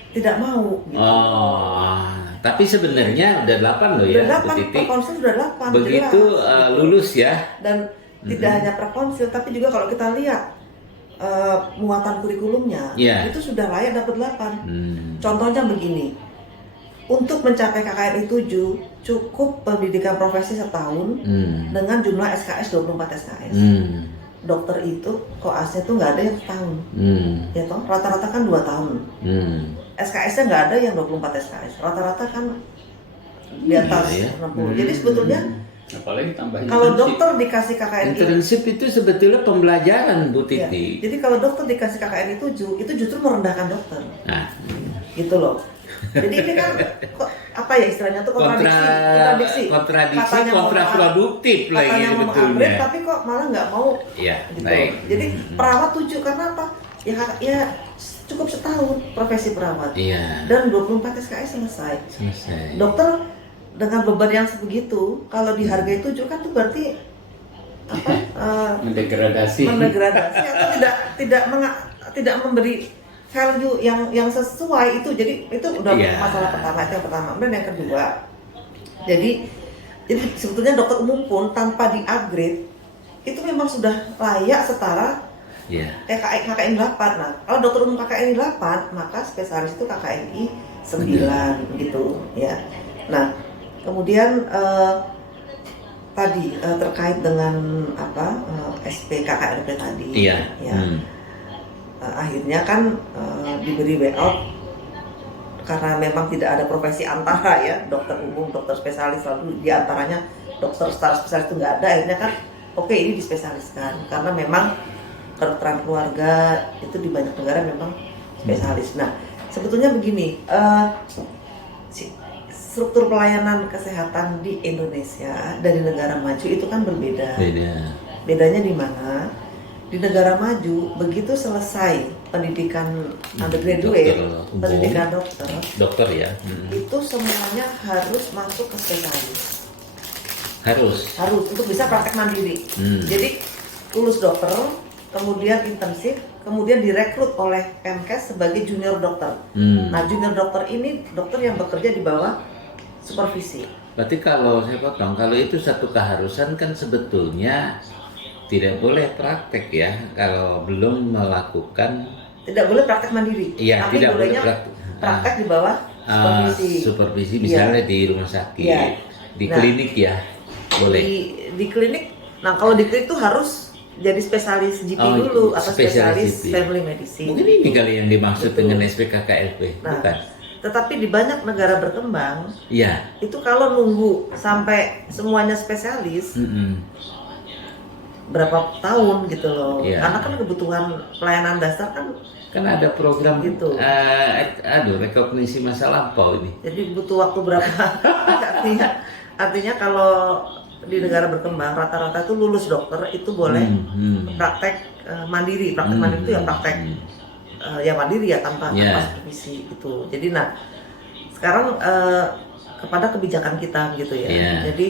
tidak mau gitu. Oh, tapi sebenarnya udah 8 loh Sudah ya, 8, Bu Titi. Perkonsil sudah 8. Begitu jelas. lulus ya. Dan tidak hanya Perkonsil, tapi juga kalau kita lihat muatan kurikulumnya, Iya. itu sudah layak dapat 8. Hmm. Contohnya begini, untuk mencapai KKNI 7, cukup pendidikan profesi setahun dengan jumlah SKS 24 SKS. Dokter itu koasnya tuh nggak ada yang setahun, ya toh rata-rata kan 2 tahun. SKS-nya nggak ada yang 24 SKS, rata-rata kan di atas Iya, ya. 60. Jadi sebetulnya Apalagi tambah kalau intensif. dokter dikasih KKNI, Internship itu sebetulnya pembelajaran Bu ya, Titi. jadi kalau dokter dikasih KKNI 7, itu justru merendahkan dokter, Nah, gitu loh. Jadi ini kan apa ya istilahnya tuh kontradiksi. Katanya mau kontraproduktif lagi katanya mau sebetulnya. upgrade, tapi kok malah nggak mau. Iya, Gitu. baik. Jadi perawat 7 karena apa? Ya cukup setahun profesi perawat. Iya. Dan 24 SKS selesai. Selesai. Dokter dengan beban yang sebegitu, kalau dihargai 7 kan tuh berarti apa? Mendegradasi. Mendegradasi atau tidak memberi value yang sesuai itu. Jadi itu udah Iya. masalah pertama, itu yang pertama. Kemudian yang kedua, jadi sebetulnya dokter umum pun tanpa di-upgrade itu memang sudah layak setara Iya. KKNI 8. Nah, kalau dokter umum KKNI 8, maka spesialis itu KKNI 9 gitu ya. Nah, kemudian tadi terkait dengan apa SP KKLP tadi Iya. ya. Akhirnya kan diberi layout karena memang tidak ada profesi antara ya, dokter umum, dokter spesialis, lalu diantaranya dokter star spesialis itu nggak ada. Akhirnya kan oke, ini dispesialiskan karena memang kedokteran keluarga itu di banyak negara memang spesialis. Nah, sebetulnya begini, struktur pelayanan kesehatan di Indonesia dan di negara maju itu kan berbeda. Beda. Bedanya di mana? Di negara maju, begitu selesai pendidikan undergraduate, umum. pendidikan dokter, Dokter ya. itu semuanya harus masuk ke spesialis. Harus. Harus untuk bisa praktek mandiri. Jadi lulus dokter, kemudian intensif, kemudian direkrut oleh Pemkes sebagai junior dokter. Nah, junior dokter ini dokter yang bekerja di bawah supervisi. Berarti kalau saya potong, kalau itu satu keharusan kan sebetulnya tidak boleh praktek ya kalau belum melakukan. Tidak boleh praktek mandiri. Iya, tapi tidak boleh bolehnya praktek di bawah supervisi. Supervisi Iya. misalnya di rumah sakit, Iya. di Nah, klinik ya, boleh. Di klinik, nah kalau di klinik itu harus jadi spesialis GP Oh, dulu atau spesialis spesialis GP. family medicine. Mungkin ini kali yang dimaksud Betul. dengan SPKKLP, Nah, bukan? Tetapi di banyak negara berkembang Iya. itu kalau nunggu sampai semuanya spesialis berapa tahun gitu loh. Iya. Karena kan kebutuhan pelayanan dasar kan, Kan ada program Gitu. rekognisi masa lampau ini. jadi butuh waktu berapa. artinya kalau di negara berkembang rata-rata itu lulus dokter itu boleh praktek mandiri. Praktek mandiri itu ya praktek ya mandiri ya tanpa supervisi gitu. Jadi sekarang kepada kebijakan kita gitu ya. Yeah. Jadi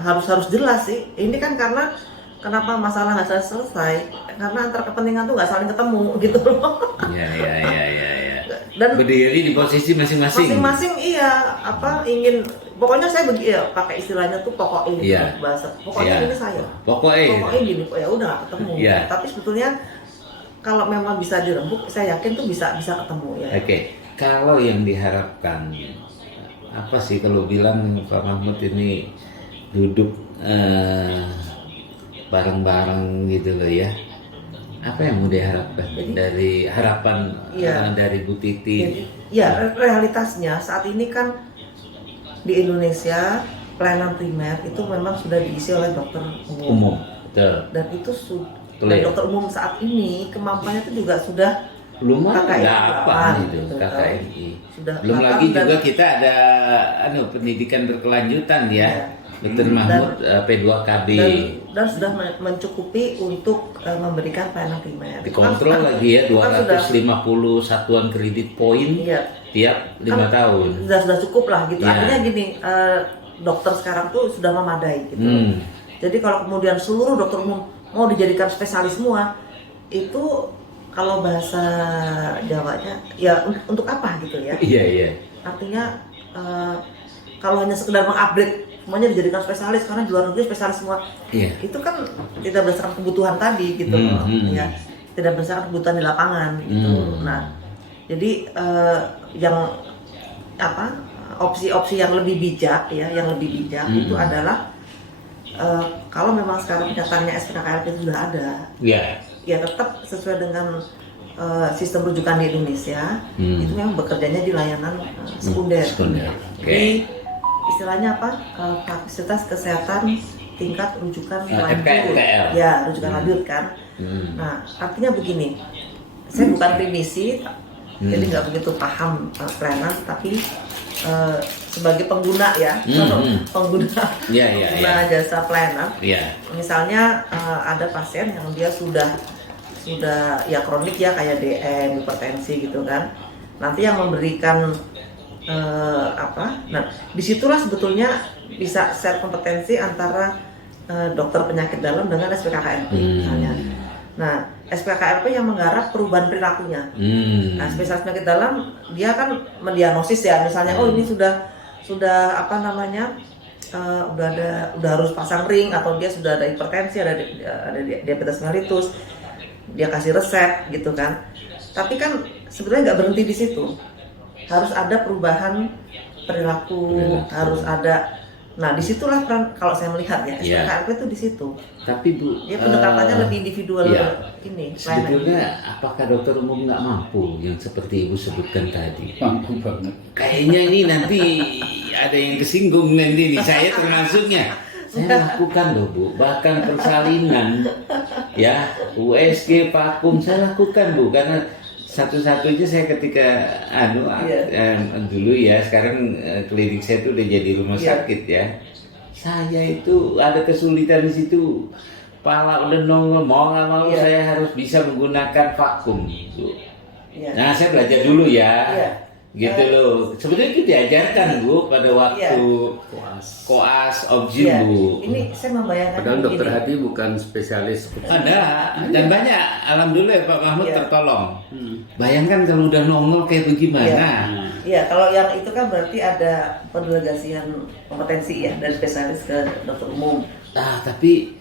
harus jelas sih. Ini kan karena kenapa masalah nggak selesai? Karena antar kepentingan tuh nggak saling ketemu gitu loh. Iya. Dan Berdiri di posisi masing-masing. masing-masing iya ingin, pokoknya saya pakai istilahnya tuh pokoknya gitu, Iya. bahasa pokoknya Iya. ini saya. Pokoknya. Gini, ya udah nggak ketemu. Iya. Tapi sebetulnya kalau memang bisa dirembuk, saya yakin tuh bisa ketemu ya. Oke, kalau yang diharapkan apa sih kalau bilang Pak Mahmud ini duduk bareng-bareng gitu loh ya? Apa yang mau diharapkan dari harapan dari Bu Titi? Jadi, ya realitasnya saat ini kan di Indonesia pelayanan primer itu memang sudah diisi oleh dokter umum. Betul. Dan itu Clear. dokter umum saat ini kemampuannya itu juga sudah Lumayan KKI ada apa itu gitu, KKI. sudah Belum matang lagi dan- juga kita ada pendidikan berkelanjutan ya. Ya. Dr. Mahmud P2KB. dan sudah mencukupi untuk memberikan pelayanan primer. Dikontrol lagi ya, Itu kan 250 satuan kredit poin Iya. tiap 5 tahun. Sudah cukup lah gitu. Iya. Artinya gini, dokter sekarang tuh sudah memadai gitu. Jadi kalau kemudian seluruh dokter umum mau dijadikan spesialis semua, itu kalau bahasa Jawanya ya untuk apa gitu ya? Iya. Artinya kalau hanya sekedar mengupgrade semuanya dijadikan spesialis karena di luar negeri spesialis semua, Iya. itu kan tidak berdasarkan kebutuhan tadi gitu loh, ya tidak berdasarkan kebutuhan di lapangan gitu. Nah, jadi yang opsi-opsi yang lebih bijak ya, itu adalah kalau memang sekarang kenyataannya SPKKLP itu sudah ada, Iya. ya tetap sesuai dengan sistem rujukan di Indonesia, itu memang bekerjanya di layanan sekunder. Sekunder. Jadi istilahnya fasilitas kesehatan tingkat rujukan lanjut, FKRTL. ya rujukan lanjut kan. Nah artinya begini, saya bukan klinisi, jadi nggak begitu paham pelayanan, tapi sebagai pengguna ya, pengguna jasa pelayanan. Iya. Misalnya ada pasien yang dia sudah ya kronik ya kayak DM, hipertensi gitu kan. Nanti yang memberikan nah disitulah sebetulnya bisa share kompetensi antara dokter penyakit dalam dengan SPKKLP misalnya. Nah SPKLP yang menggarap perubahan perilakunya. Nah spesialis penyakit dalam dia kan mendiagnosis ya, misalnya ini sudah udah harus pasang ring, atau dia sudah ada hipertensi, ada diabetes mellitus, dia kasih resep gitu kan. Tapi kan sebetulnya nggak berhenti di situ, harus ada perubahan perilaku, harus ada. Nah disitulah peran kalau saya melihat ya SPKLP itu di situ. Tapi Bu, Ya pendekatannya lebih individual ini. sebetulnya apakah dokter umum nggak mampu yang seperti Ibu sebutkan tadi? Mampu banget. Kayaknya ini nanti ada yang kesinggung nanti nih, saya termasuknya. Saya lakukan loh Bu, bahkan persalinan ya, USG, vakum saya lakukan Bu, karena satu-satunya saya ketika dulu ya, sekarang klinik saya itu udah jadi rumah sakit ya. Saya itu ada kesulitan di situ, kepala udah nongol, mau nggak mau saya harus bisa menggunakan vakum Bu. Nah saya belajar dulu ya, gitu loh. Sebetulnya itu diajarkan Bu pada waktu koas objin Bu. Ini saya membayangkan. Padahal dokter Hadi bukan spesialis. Ada, dan banyak. Alhamdulillah Pak Mahmud tertolong. Bayangkan kalau udah nongol kayak bagaimana. Iya, kalau yang itu kan berarti ada pendelegasian kompetensi ya dari spesialis ke dokter umum. Tapi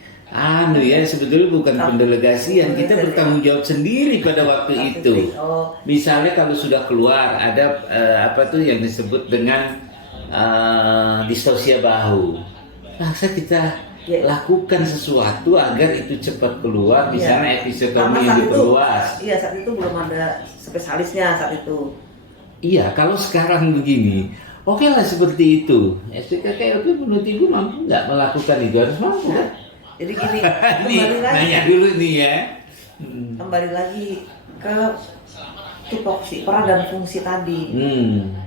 sebetulnya bukan pendelegasian, kita bertanggung jawab sendiri pada waktu itu. Misalnya kalau sudah keluar ada yang disebut dengan distosia bahu, maka kita lakukan sesuatu agar itu cepat keluar, misalnya episiotomi yang diperluas. Saat itu belum ada spesialisnya saat itu. Iya, kalau sekarang begini, oke lah seperti itu. SPKKLP menurut Ibu mampu nggak melakukan itu? Harus mampu kan? Jadi gini, Ini kembali lagi. nanya dulu nih ya. Kembali lagi ke tupoksi peran dan fungsi tadi.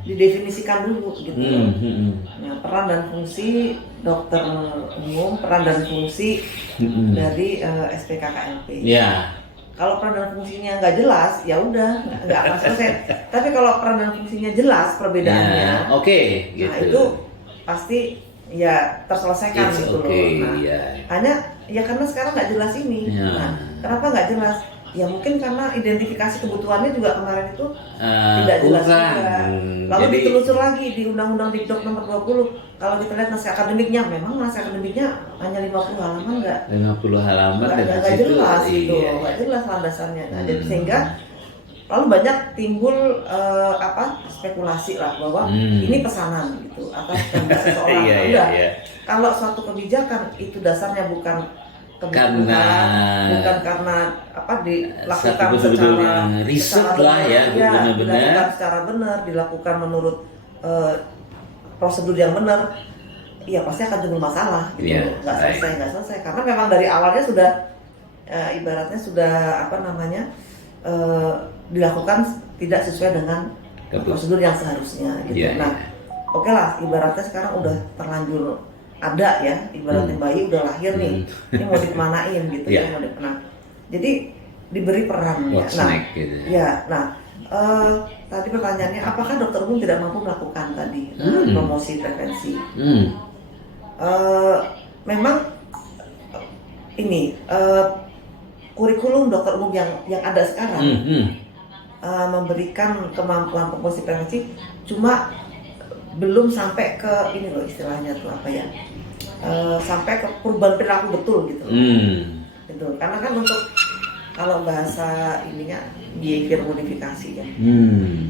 Didefinisikan dulu gitu. Nah, peran dan fungsi dokter umum, peran dan fungsi dari SPKKLP. Ya. Kalau peran dan fungsinya nggak jelas, ya udah nggak akan selesai. Tapi kalau peran dan fungsinya jelas perbedaannya, Ya, oke, gitu. nah itu pasti ya terselesaikan It's gitu loh. okay, Nah, ya. hanya ya karena sekarang nggak jelas ini. Ya. Nah, kenapa nggak jelas? Ya mungkin karena identifikasi kebutuhannya juga kemarin itu tidak jelas kurang. juga. Lalu Jadi- ditelusur lagi di Undang-Undang Dikdok nomor 20. Kalau kita lihat naskah akademiknya, memang naskah akademiknya hanya 50 halaman nggak? 50 halaman dan Nggak situ, jelas gitu, iya. nggak jelas landasannya. Nah, jadi sehingga lalu banyak timbul spekulasi lah bahwa ini pesanan gitu atau kehendak seseorang. Iya, iya, Udah. iya. Kalau suatu kebijakan itu dasarnya bukan kebutuhan, bukan karena dilakukan Satu betul-betul yang riset lah ya, benar-benar. dilakukan secara benar, dilakukan menurut prosedur yang benar, ya pasti akan timbul masalah gitu. Iya, Nggak selesai karena memang dari awalnya sudah ibaratnya sudah dilakukan tidak sesuai dengan prosedur yang seharusnya gitu. Iya, Nah, oke lah, ibaratnya sekarang udah terlanjur ada ya, ibaratnya bayi udah lahir nih, ini mau dikemanain gitu Iya. ya, mau dikemana. Jadi diberi peran ya. What's Nah, next, gitu. ya, tadi pertanyaannya, apakah dokter umum tidak mampu melakukan tadi promosi prevensi? Memang ini kurikulum dokter umum yang ada sekarang memberikan kemampuan promosi prevensi, cuma belum sampai ke ini loh istilahnya tuh apa ya, sampai ke perubahan perilaku betul gitu. Gitu. Karena kan untuk kalau bahasa ininya behavior modifikasi ya,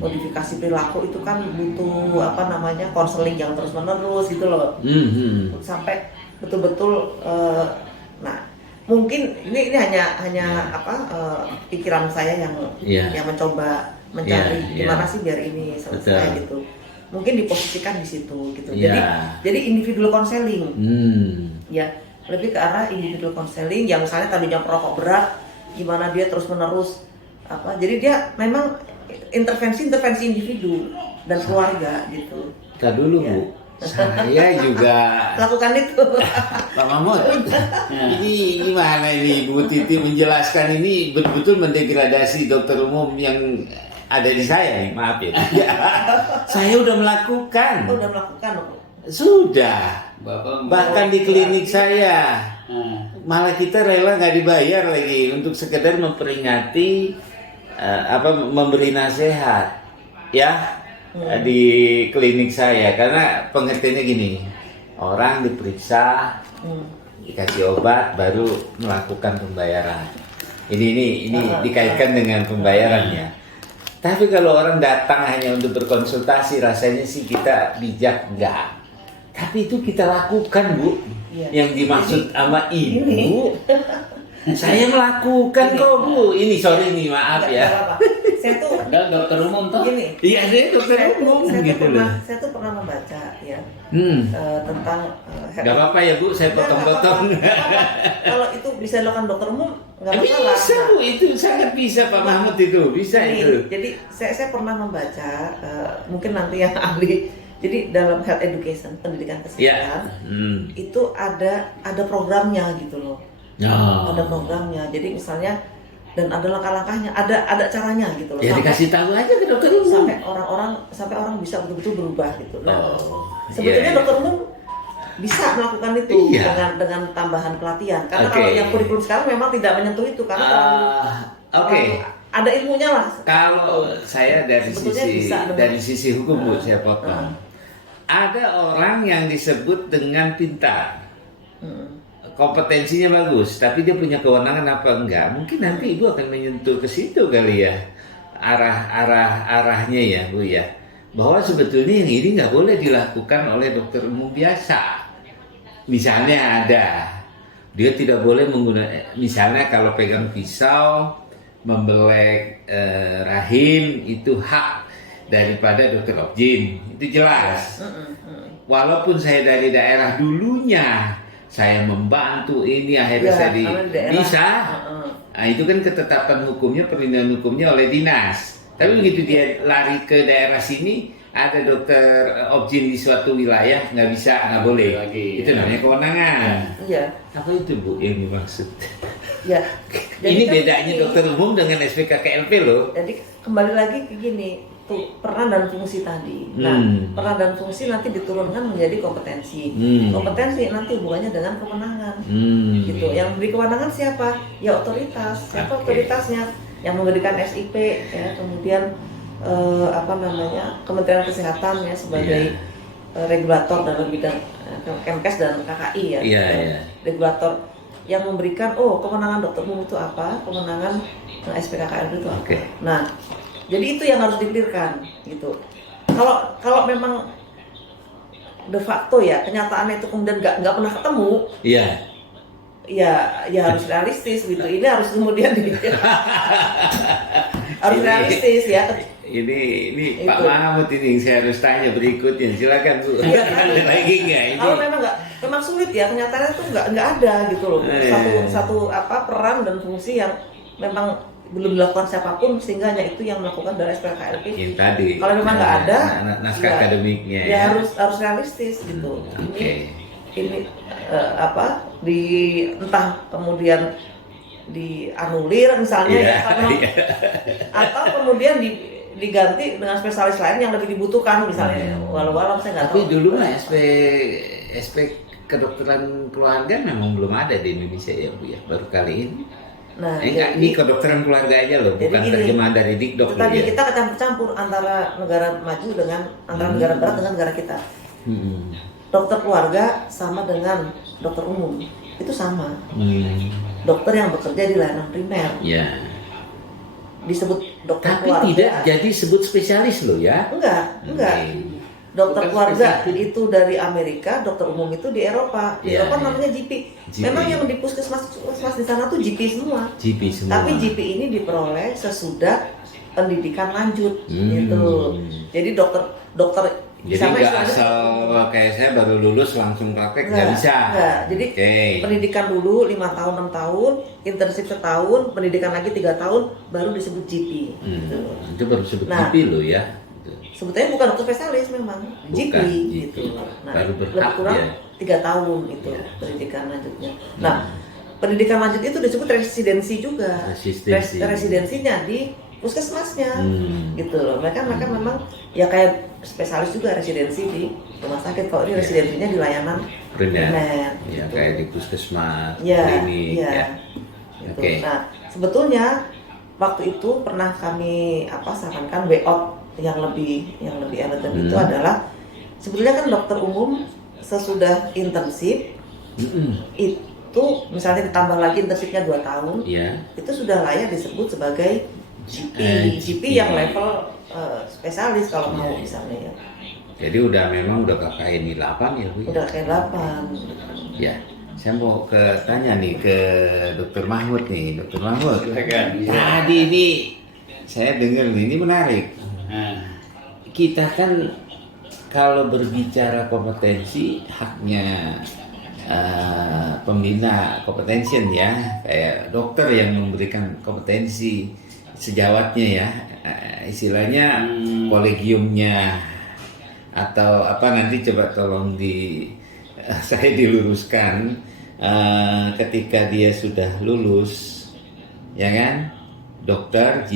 modifikasi perilaku itu kan butuh konseling yang terus menerus gitu loh, sampai betul-betul. Nah, mungkin ini hanya pikiran saya yang mencoba mencari gimana sih biar ini selesai. Betul. Gitu. Mungkin diposisikan di situ gitu. Yeah. Jadi individual counseling. Ya, lebih ke arah individual counseling yang misalnya tadinya perokok berat, gimana dia terus menerus jadi dia memang intervensi individu dan keluarga gitu. Kita dulu Bu, saya juga Lakukan itu. Pak Mahmud. Ini gimana ini Bu Titi menjelaskan ini betul-betul mendegradasi dokter umum yang ada di saya nih, maaf ya. Saya udah melakukan. Udah melakukan loh. Sudah. Bapak Bahkan di klinik saya. Malah kita rela nggak dibayar lagi untuk sekedar memperingati memberi nasihat ya di klinik saya, karena pengertiannya gini, orang diperiksa dikasih obat baru melakukan pembayaran. Ini dikaitkan dengan pembayarannya. Tapi kalau orang datang hanya untuk berkonsultasi, rasanya sih kita bijak enggak. Tapi itu kita lakukan Bu. Iya. Yang dimaksud sama Ibu, saya melakukan kok Bu. Ini sorry nih, maaf Nggak ya. apa-apa. Saya tuh Ada dokter umum toh? gini. Iya, saya dokter umum gitu loh. Saya tuh pernah membaca ya tentang Gak apa-apa ya Bu, saya potong-potong. Nggak apa-apa. Kalau itu bisa dilakukan dokter umum nggak masalah. Bisa Bu, itu sangat bisa Pak Mahmud itu, bisa Ini, itu. Jadi saya pernah membaca, mungkin nanti yang ahli. Jadi dalam health education, pendidikan Ya. kesehatan, itu ada programnya gitu loh. Oh. Ada programnya. Jadi misalnya dan ada langkah-langkahnya, ada caranya gitu loh. Ya dikasih tahu aja ke dokter umum. sampai orang bisa betul-betul berubah gitu. Nah, Oh, sebetulnya iya. dokter umum bisa melakukan itu Iya. dengan tambahan pelatihan. Karena Oke. kalau yang kurikulum sekarang memang tidak menyentuh itu karena Oke. ada ilmunya lah. Kalau saya dari Sebetulnya bisa sisi hukum Bu, saya potong. Ada orang yang disebut dengan pintar, kompetensinya bagus, tapi dia punya kewenangan apa enggak? Mungkin nanti Ibu akan menyentuh ke situ kali ya, arahnya ya Bu ya. Bahwa sebetulnya yang ini nggak boleh dilakukan oleh dokter umum biasa. Misalnya dia tidak boleh menggunakan, misalnya kalau pegang pisau membelek rahim itu hak daripada dokter objin, itu jelas. Walaupun saya dari daerah dulunya, saya membantu ini akhirnya saya kalau di daerah, bisa. Nah, itu kan ketetapan hukumnya, perlindungan hukumnya oleh dinas. Tapi begitu dia lari ke daerah sini, ada dokter objin di suatu wilayah, nggak bisa, nggak boleh. Lagi, Itu namanya kewenangan. Iya. Apa itu Bu yang dimaksud? Ya. Ini kan bedanya gini, dokter umum dengan SPKKLP loh. Jadi kembali lagi ke gini, tuh peran dan fungsi tadi. Nah, peran dan fungsi nanti diturunkan menjadi kompetensi. Kompetensi nanti hubungannya dengan kewenangan. Gitu. Yang beri kewenangan siapa? Ya otoritas. Siapa otoritasnya? Yang memberikan SIP, ya, kemudian Kementerian Kesehatan ya sebagai regulator dalam bidang Kemkes dan KKI ya. Regulator yang memberikan kewenangan dokter umum itu apa, kewenangan SPKKLP itu apa. Nah, jadi itu yang harus di-clearkan gitu. Kalau memang de facto ya kenyataannya itu kemudian nggak pernah ketemu, ya harus realistis gitu. Ini harus kemudian harus realistis ya. Ini Pak Mahmud ini yang saya harus tanya berikutnya. Silakan Bu. Ada lagi nggak ini? Kalau memang sulit ya, kenyataannya itu nggak ada gitu loh. Satu peran dan fungsi yang memang belum dilakukan siapapun sehingga hanya itu yang melakukan dari SPKLP. Yang tadi. Kalau memang nggak ada, naskah akademiknya ya harus realistis gitu. Ini entah kemudian dianulir misalnya atau kemudian diganti dengan spesialis lain yang lebih dibutuhkan misalnya. Walau saya nggak tahu. Tapi dulu mah SP kedokteran keluarga memang belum ada di Indonesia ya Bu ya, baru kali ini. Nah, ini kedokteran keluarga aja loh, bukan terjemahan dari Dikdok. Tadi kita campur antara negara maju dengan antara negara barat dengan negara kita. Dokter keluarga sama dengan dokter umum itu sama. Dokter yang bekerja di layanan primer. Disebut dokter keluarga. Tapi tidak jadi sebut spesialis loh ya? Enggak. Dokter keluarga itu dari Amerika, dokter umum itu di Eropa. Di Eropa namanya GP. Memang yang di puskesmas di sana tuh GP semua. Tapi GP ini diperoleh sesudah pendidikan lanjut gitu. Jadi dokter jadi nggak asal kayak saya baru lulus langsung praktek, nggak bisa. Enggak. Jadi pendidikan dulu 5 tahun 6 tahun, internship setahun, pendidikan lagi 3 tahun, baru disebut GP. Gitu. Itu baru disebut GP loh ya. Sebetulnya bukan dokter spesialis memang, GP gitu. Nah, baru lebih kurang 3 tahun itu pendidikan lanjutnya. Nah, pendidikan lanjut itu disebut residensi juga. Residensinya di puskesmasnya, gitu loh. Mereka memang ya kayak spesialis juga residensi di rumah sakit. Kalau ini residensinya di layanan primer. Ya gitu. Kayak di puskesmas, klinik. Gitu. Nah, sebetulnya waktu itu pernah kami sarankan way out yang lebih elegan itu adalah sebetulnya kan dokter umum sesudah internship itu misalnya ditambah lagi internshipnya 2 tahun, itu sudah layak disebut sebagai GP yang level spesialis kalau mau misalnya ya. Jadi memang udah KKN 8 ya Bu? Udah KKN 8. Ya, saya mau tanya nih ke Dokter Mahmud nih, Dokter Mahmud. Tadi ini saya dengar ini menarik. Kita kan kalau berbicara kompetensi haknya pembina kompetensi ya, kayak dokter yang memberikan kompetensi sejawatnya ya, istilahnya kolegiumnya atau nanti coba tolong saya diluruskan ketika dia sudah lulus ya kan, dokter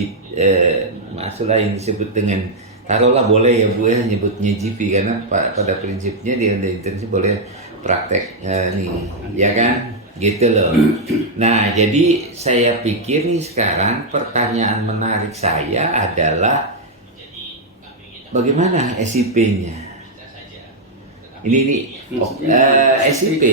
maksudnya yang disebut dengan taruhlah boleh ya Bu ya nyebutnya GP karena pada prinsipnya dia internship boleh praktek ya kan gitu loh. Nah jadi saya pikir nih sekarang pertanyaan menarik saya adalah bagaimana SIP-nya ini SIP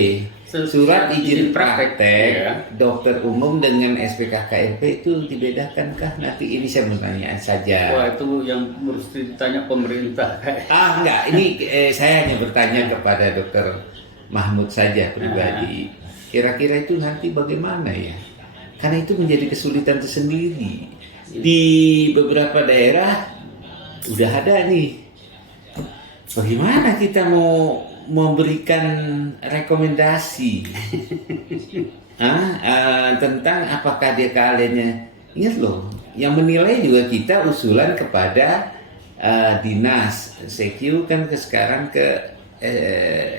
surat izin praktek dokter umum dengan SPKKLP itu dibedakankah? Nanti ini saya mau tanya saja. Wah itu yang harus ditanya pemerintah. Enggak, ini saya hanya bertanya kepada Dokter Mahmud saja pribadi. Kira-kira itu nanti bagaimana ya? Karena itu menjadi kesulitan tersendiri. Di beberapa daerah udah ada nih. Bagaimana kita mau memberikan rekomendasi tentang apakah dia keahliannya? Ingat loh, yang menilai juga kita usulan kepada dinas CQ kan sekarang ke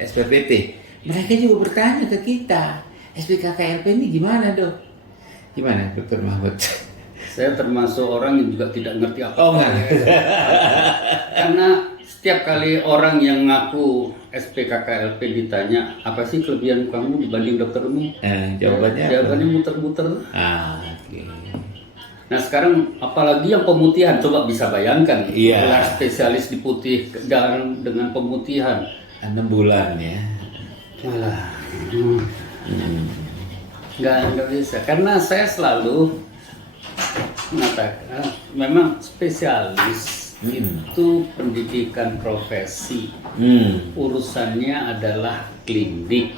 SPPT. Mereka juga bertanya ke kita, SPKKLP ini gimana dok? Gimana Dr. Mahmud? Saya termasuk orang yang juga tidak ngerti apa. Oh enggak. Karena setiap kali orang yang ngaku SPKKLP ditanya, apa sih kelebihan kamu dibanding dokter umum? Jawabannya muter-muter. Oke. Nah sekarang apalagi yang pemutihan, coba bisa bayangkan gelar spesialis di putih dengan pemutihan 6 bulan ya. Malah nggak bisa, karena saya selalu mengatakan memang spesialis itu pendidikan profesi, urusannya adalah klinik,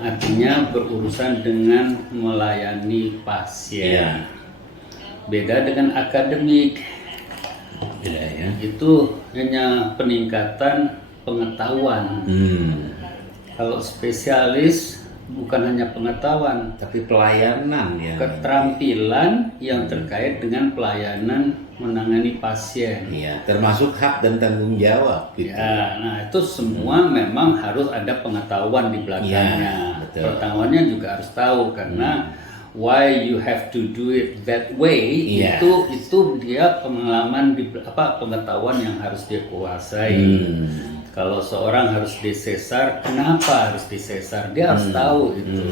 artinya berurusan dengan melayani pasien. Beda dengan akademik, itu hanya peningkatan pengetahuan. Kalau spesialis bukan hanya pengetahuan, tapi pelayanan ya. Keterampilan yang terkait dengan pelayanan menangani pasien. Iya, termasuk hak dan tanggung jawab. Gitu. Ya, nah itu semua memang harus ada pengetahuan di belakangnya. Pengetahuannya juga harus tahu karena why you have to do it that way itu dia pengalaman pengetahuan yang harus dia kuasai. Kalau seorang harus disesar, kenapa harus disesar? Dia harus tahu itu.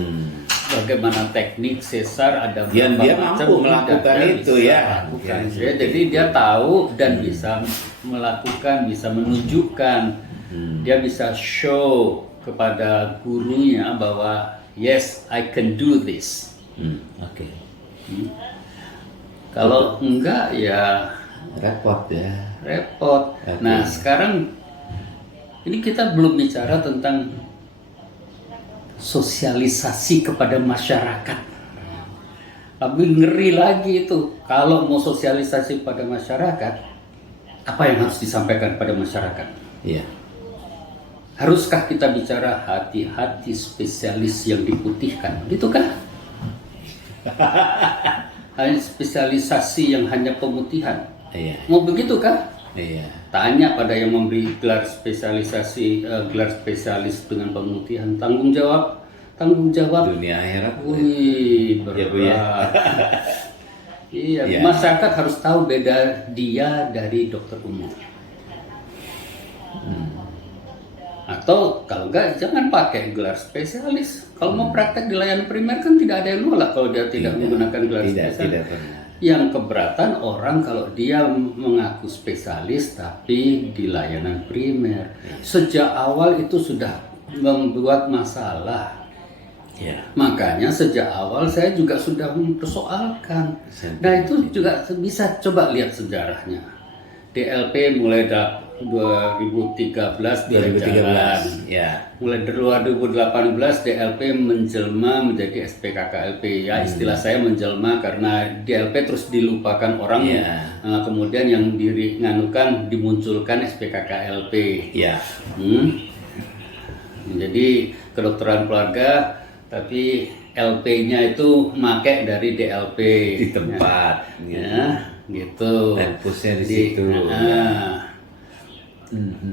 Bagaimana teknik sesar, ada berapa dia macam, mampu melakukan itu ya. Jadi dia tahu dan bisa melakukan, bisa menunjukkan. Dia bisa show kepada gurunya bahwa yes, I can do this. Kalau enggak ya repot ya. Repot. Nah sekarang ini kita belum bicara tentang sosialisasi kepada masyarakat. Tapi ngeri lagi itu, kalau mau sosialisasi pada masyarakat, apa yang harus disampaikan pada masyarakat? Iya. Haruskah kita bicara hati-hati spesialis yang diputihkan, gitu kan? Hanya spesialisasi yang hanya pemutihan. Iya. Mau begitu kan? Iya. Tanya pada yang memberi gelar spesialisasi, gelar spesialis dengan pemutihan, tanggung jawab dunia akhirat. Wih, berat. Iya, masyarakat harus tahu beda dia dari dokter umum. Atau kalau enggak, jangan pakai gelar spesialis. Kalau mau praktek di layanan primer kan tidak ada yang nolak kalau dia tidak menggunakan gelar spesialis. Tidak pernah. Yang keberatan orang kalau dia mengaku spesialis tapi di layanan primer. Sejak awal itu sudah membuat masalah. Makanya sejak awal saya juga sudah mempersoalkan. Nah itu juga bisa coba lihat sejarahnya. DLP mulai 2013 ya. Mulai dari 2018 DLP menjelma menjadi SPKKLP ya, istilah saya menjelma karena DLP terus dilupakan orang kemudian yang nganukan dimunculkan SPKKLP jadi kedokteran keluarga tapi LP-nya itu make dari DLP di tempat gitu. Pusnya di situ.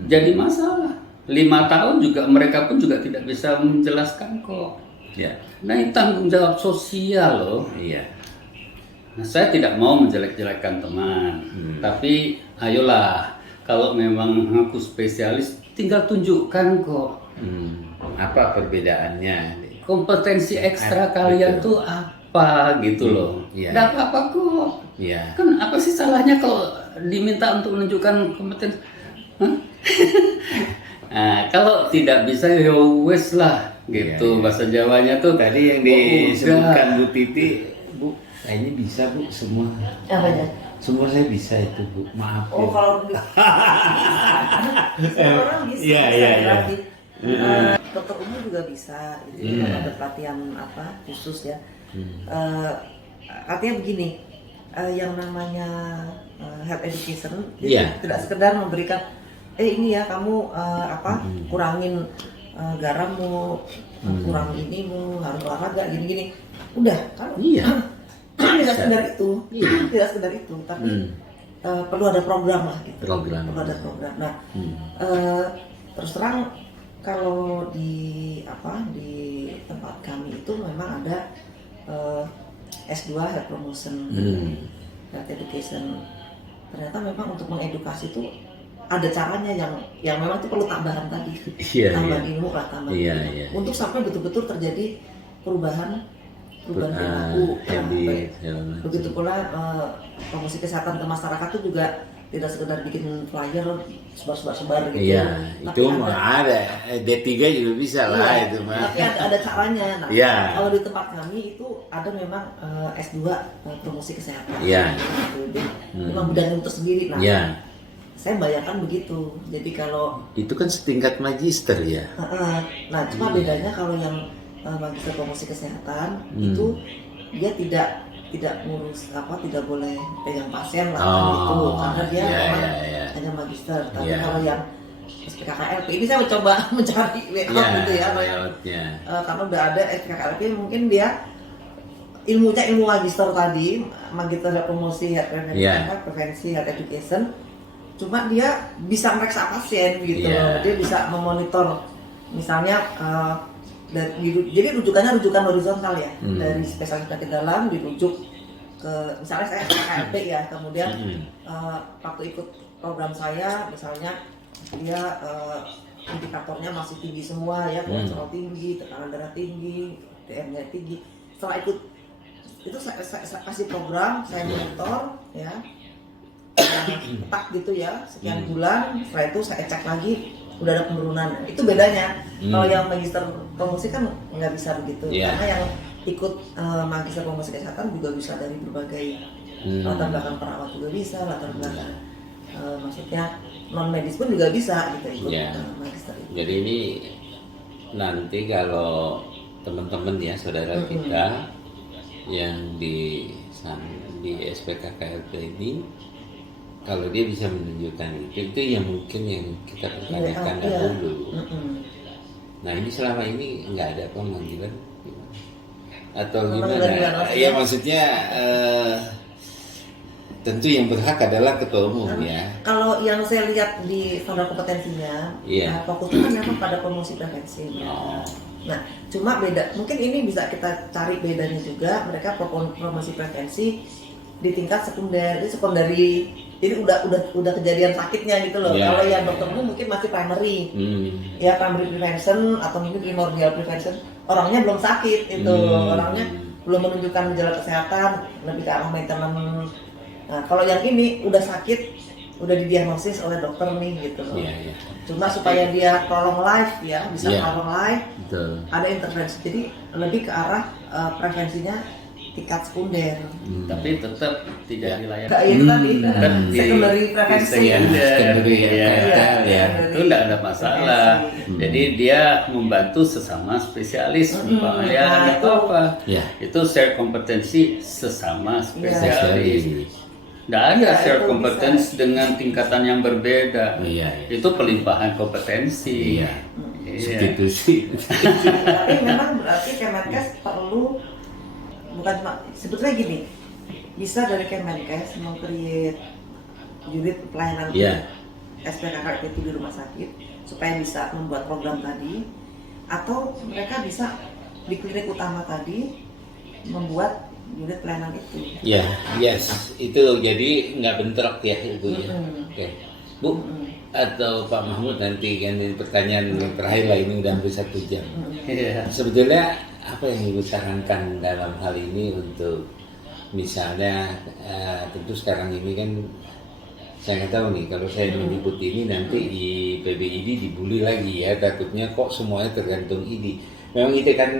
Jadi masalah 5 tahun juga mereka pun juga tidak bisa menjelaskan kok. Nah ini tanggung jawab sosial loh. Nah, saya tidak mau menjelek-jelekkan teman, tapi ayolah kalau memang ngaku spesialis tinggal tunjukkan kok. Apa perbedaannya? Kompetensi ekstra kalian tuh apa gitu loh. Tidak apa-apa kok. Kan apa sih salahnya kalau diminta untuk menunjukkan kompetensi? Nah, kalau tidak bisa ya wes lah gitu. Bahasa Jawanya tuh tadi yang disebutkan Bu Titi, Bu, kayaknya bisa Bu semua. Apanya? Semua saya bisa itu Bu, maaf. Kalau semua orang bisa. Berarti dokter umum juga bisa. Jadi kalau ada pelatihan khusus ya. Artinya begini, yang namanya health education Iya. itu tidak sekedar memberikan ini ya kamu kurangin garammu, kurangin inimu, harus olahraga gini-gini. Udah kan? Iya. Tidak sekedar itu, Iya. tidak sekedar itu, tapi perlu ada program lah gitu. Program. Perlu ada program. Nah, terus terang kalau di tempat kami itu memang ada S2 Health Promotion, Health Education. Ternyata memang untuk mengedukasi itu ada caranya yang memang itu perlu tambahan tadi, tambahan ilmu lah, tambahan ilmu. Untuk sampai betul-betul terjadi perubahan perilaku. Begitu pula promosi kesehatan ke masyarakat itu juga tidak sekedar bikin flyer sebar gitu. Iya, Tapi itu mah ada D3 juga bisa lah itu mah. Tapi ada caranya. Nah, Iya. kalau di tempat kami itu ada memang S2 promosi kesehatan. Iya. Gitu. Memang bidang itu tersendiri. Nah, Iya. saya bayangkan begitu. Jadi kalau Itu kan setingkat magister ya. nah cuma bedanya kalau yang magister promosi kesehatan itu dia tidak ngurus tidak boleh pegang pasien lah gitu, karena dia memang hanya magister. Tapi kalau yang SPKKLP ini saya mencoba mencari gitu ya, karena udah ada SPKKLP mungkin dia ilmunya ilmu magister tadi, magister promosi health prevensi health education. Cuma dia bisa meriksa pasien gitu, dia bisa memonitor misalnya jadi rujukannya rujukan horizontal ya, dari spesialis penyakit dalam dirujuk ke misalnya saya KLP ya, kemudian waktu ikut program saya misalnya dia indikatornya masih tinggi semua ya, kolesterol tinggi, tekanan darah tinggi, DM-nya tinggi. Setelah ikut itu saya kasih program, saya monitor ya, ketat gitu ya, sekian bulan. Setelah itu saya cek lagi udah ada penurunan. Itu bedanya. Kalau yang magister promosi kan nggak bisa begitu, karena yang ikut magister promosi kesehatan juga bisa dari berbagai latar belakang perawat juga bisa, latar belakang maksudnya non medis pun juga bisa gitu ikut magister itu. Jadi ini nanti kalau teman-teman ya saudara kita yang di SPKKLP ini, kalau dia bisa menunjukkan itu yang mungkin yang kita pertanyakan dahulu. Nah ini selama ini nggak ada pemanggilan atau gimana? Ya maksudnya tentu yang berhak adalah ketua umum ya. Kalau yang saya lihat di standar kompetensinya, fokusnya kan memang pada promosi prevensi. Nah, cuma beda. Mungkin ini bisa kita cari bedanya juga. Mereka promosi prevensi di tingkat sekunder, jadi udah kejadian sakitnya gitu loh. Kalau yang dokter umum mungkin masih primary, ya primary prevention atau mungkin primordial prevention. Orangnya belum sakit itu, orangnya belum menunjukkan gejala kesehatan, lebih ke arah maintenance. Nah, kalau yang ini udah sakit, udah didiagnosis oleh dokter nih gitu loh. Cuma supaya dia prolong life ya, bisa prolong life, ada intervensi. Jadi lebih ke arah prevensinya tingkat sekunder. Tapi tetap tidak dilayani. Itu tadi secondary prevensi. Itu tidak ada masalah. Jadi dia membantu sesama spesialis. Ada apa? Itu share kompetensi sesama spesialis. Tidak ada share kompetensi dengan tingkatan yang berbeda. Itu pelimpahan kompetensi. Substitusi. Tapi memang berarti Kemenkes perlu, bukan sebetulnya gini, bisa dari Kemenkes meng-create unit pelayanan SPKKLP itu di rumah sakit supaya bisa membuat program tadi, atau mereka bisa di klinik utama tadi membuat unit pelayanan itu. Itu jadi nggak bentrok ya Ibu ya. Oke. Bu atau Pak Mahmud, nanti kan pertanyaan terakhir lah, ini udah hampir 1 jam. Sebetulnya apa yang Ibu sarankan dalam hal ini untuk misalnya tentu sekarang ini kan saya nggak tahu nih, kalau saya menyebut ini nanti di PBID dibully lagi ya, takutnya kok semuanya tergantung ID. Memang itu kan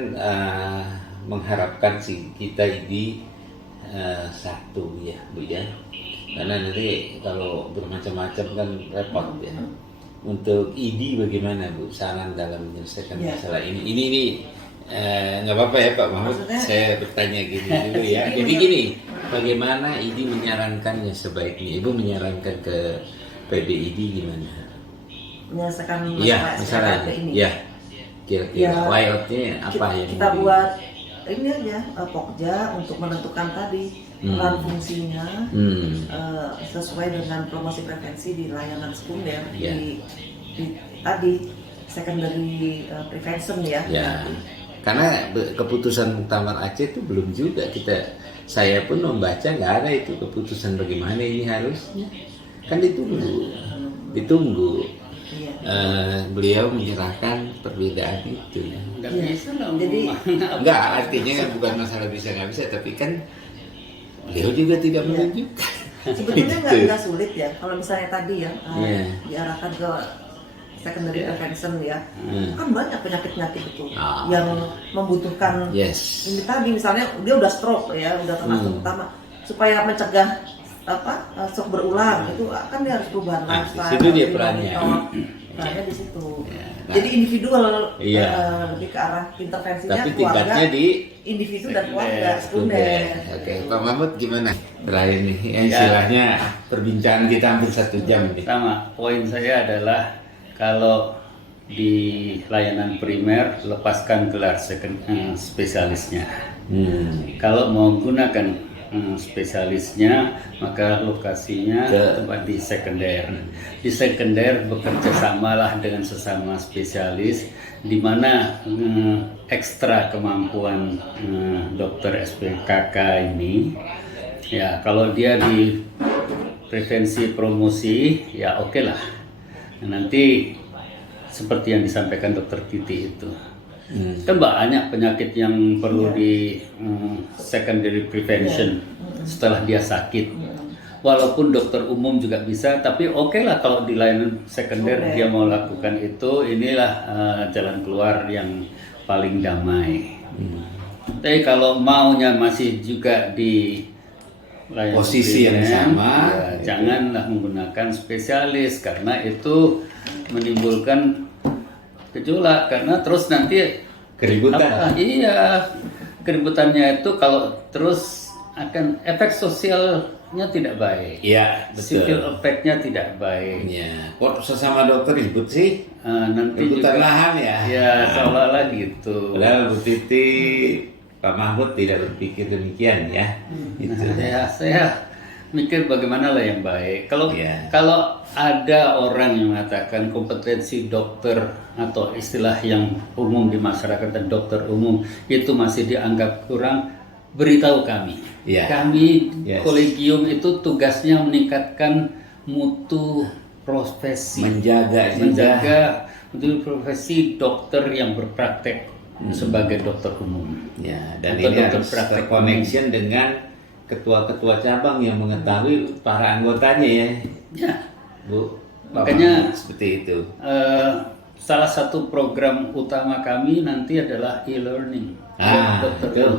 mengharapkan sih kita ID satu ya Bu ya, karena nanti kalau bermacam-macam kan repot ya. Untuk ID bagaimana Bu saran dalam menyelesaikan masalah ini? Ini nggak apa-apa ya Pak Mahmud, saya bertanya gini dulu ya. Jadi gini, bagaimana IDI menyarankannya sebaiknya? Ibu menyarankan ke PBID gimana? Menyelesaikan Iya, masalah misalnya, SPKT ini. ya, kira-kira Ya, layoutnya apa yang kita buat ini aja pokja untuk menentukan tadi peran fungsinya sesuai dengan promosi prevensi di layanan sekunder Ya. di tadi secondary prevention ya. Ya, karena keputusan Muktamar Aceh itu belum juga saya pun membaca nggak ada itu keputusan bagaimana ini harusnya, kan ditunggu. Iya. Beliau menyerahkan perbedaan itu. Nggak Iya. bisa lah. Jadi Enggak, artinya kan bukan masalah bisa nggak bisa, tapi kan beliau juga tidak menunjukkan. sebetulnya Gitu. nggak sulit ya kalau misalnya tadi ya Iya. diarahkan ke secondary prevention ya. Kan banyak penyakit-penyakit itu Ah. yang membutuhkan Yes. ini tadi misalnya dia udah stroke ya, udah termasuk utama supaya mencegah stroke berulang itu kan dia harus perubahan Nah, lifestyle. di situ dia harus perannya. dimonitor. Perannya di situ. Ya, nah. Jadi individual Iya. Lebih ke arah intervensinya Tapi keluarga, tingkatnya di individu dan keluarga sekunder. sekunder. Oke, Pak Mahmud gimana? Terakhir nih, yang Ya. istilahnya perbincangan kita hampir 1 jam nih. Pertama, poin saya adalah kalau di layanan primer lepaskan gelar spesialisnya. Kalau mau gunakan spesialisnya, maka lokasinya tempat di sekunder. Di sekunder bekerja samalah dengan sesama spesialis, di mana ekstra kemampuan dokter SPKK ini, ya kalau dia di prevensi promosi, ya oke lah. Nanti seperti yang disampaikan dokter Titi itu. Kan banyak penyakit yang perlu di secondary prevention setelah dia sakit. Walaupun dokter umum juga bisa, tapi oke lah kalau di layanan sekunder dia mau lakukan itu, inilah jalan keluar yang paling damai. Tapi kalau maunya masih juga di layanan Posisi yang primer, sama, ya, janganlah menggunakan spesialis karena itu menimbulkan gejolak, karena terus nanti Keributan. iya, keributannya itu kalau terus akan efek sosialnya tidak baik. Iya, Civil betul. effect-nya tidak baik. Ya, kok sesama dokter ribut sih? Nanti Rebutan juga, lahan ya? ya seolah-olah gitu. Padahal Bu Titi, Pak Mahmud tidak berpikir demikian ya. Gitu. Saya mikir bagaimana lah yang baik. Kalau Iya. kalau ada orang yang mengatakan kompetensi dokter atau istilah yang umum di masyarakat dan dokter umum itu masih dianggap kurang, beritahu kami. Iya. Kami Yes. kolegium itu tugasnya meningkatkan mutu profesi, menjaga mutu profesi dokter yang berpraktek sebagai dokter umum. Ya, dan Atau ini dokter harus praktek terconnection dengan ketua-ketua cabang yang mengetahui para anggotanya ya, Ya. Bu. Makanya- seperti itu. Salah satu program utama kami nanti adalah e-learning. Dokter. Betul.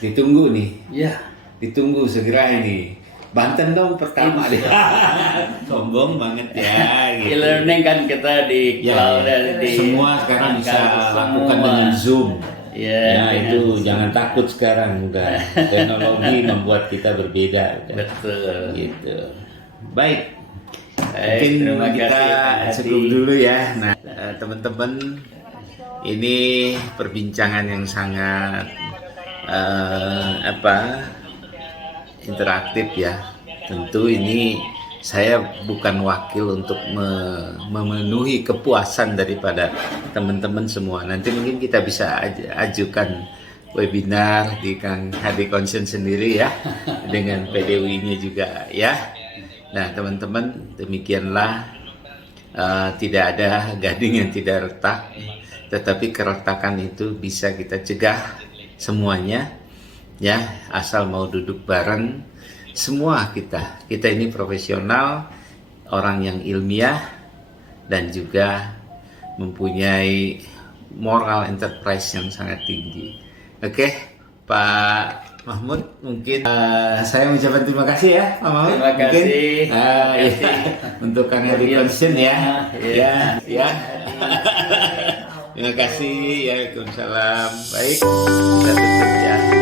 Ditunggu nih, Ya, ditunggu segera ini. Banten dong pertama deh. Sombong banget ya. Gitu. e-learning kan kita di Ya, cloud ya. di Semua sekarang bisa semua. lakukan dengan Zoom. Ya, Ya, dengan itu Zoom. jangan takut sekarang udah teknologi membuat kita berbeda. Udah. Betul. Gitu. Baik. Baik, Mungkin terima kita kasih, Pak Hadi. cukup dulu ya. Nah, teman-teman, ini perbincangan yang sangat interaktif ya. Tentu ini saya bukan wakil untuk memenuhi kepuasan daripada teman-teman semua. Nanti mungkin kita bisa ajukan webinar di Kang Hadi Konsen sendiri ya, dengan PDW-nya juga ya. Nah teman-teman, demikianlah, tidak ada gading yang tidak retak, tetapi keretakan itu bisa kita cegah semuanya ya, asal mau duduk bareng. Semua kita ini profesional, orang yang ilmiah dan juga mempunyai moral enterprise yang sangat tinggi. Oke, Pak Mahmud, mungkin saya mengucapkan terima kasih ya, Pak Mahmud. Terima Mungkin, kasih. ya, untuk Kang Hadi Konsen ya, ya. Terima kasih ya, Waalaikumsalam. Baik, kita tutup ya.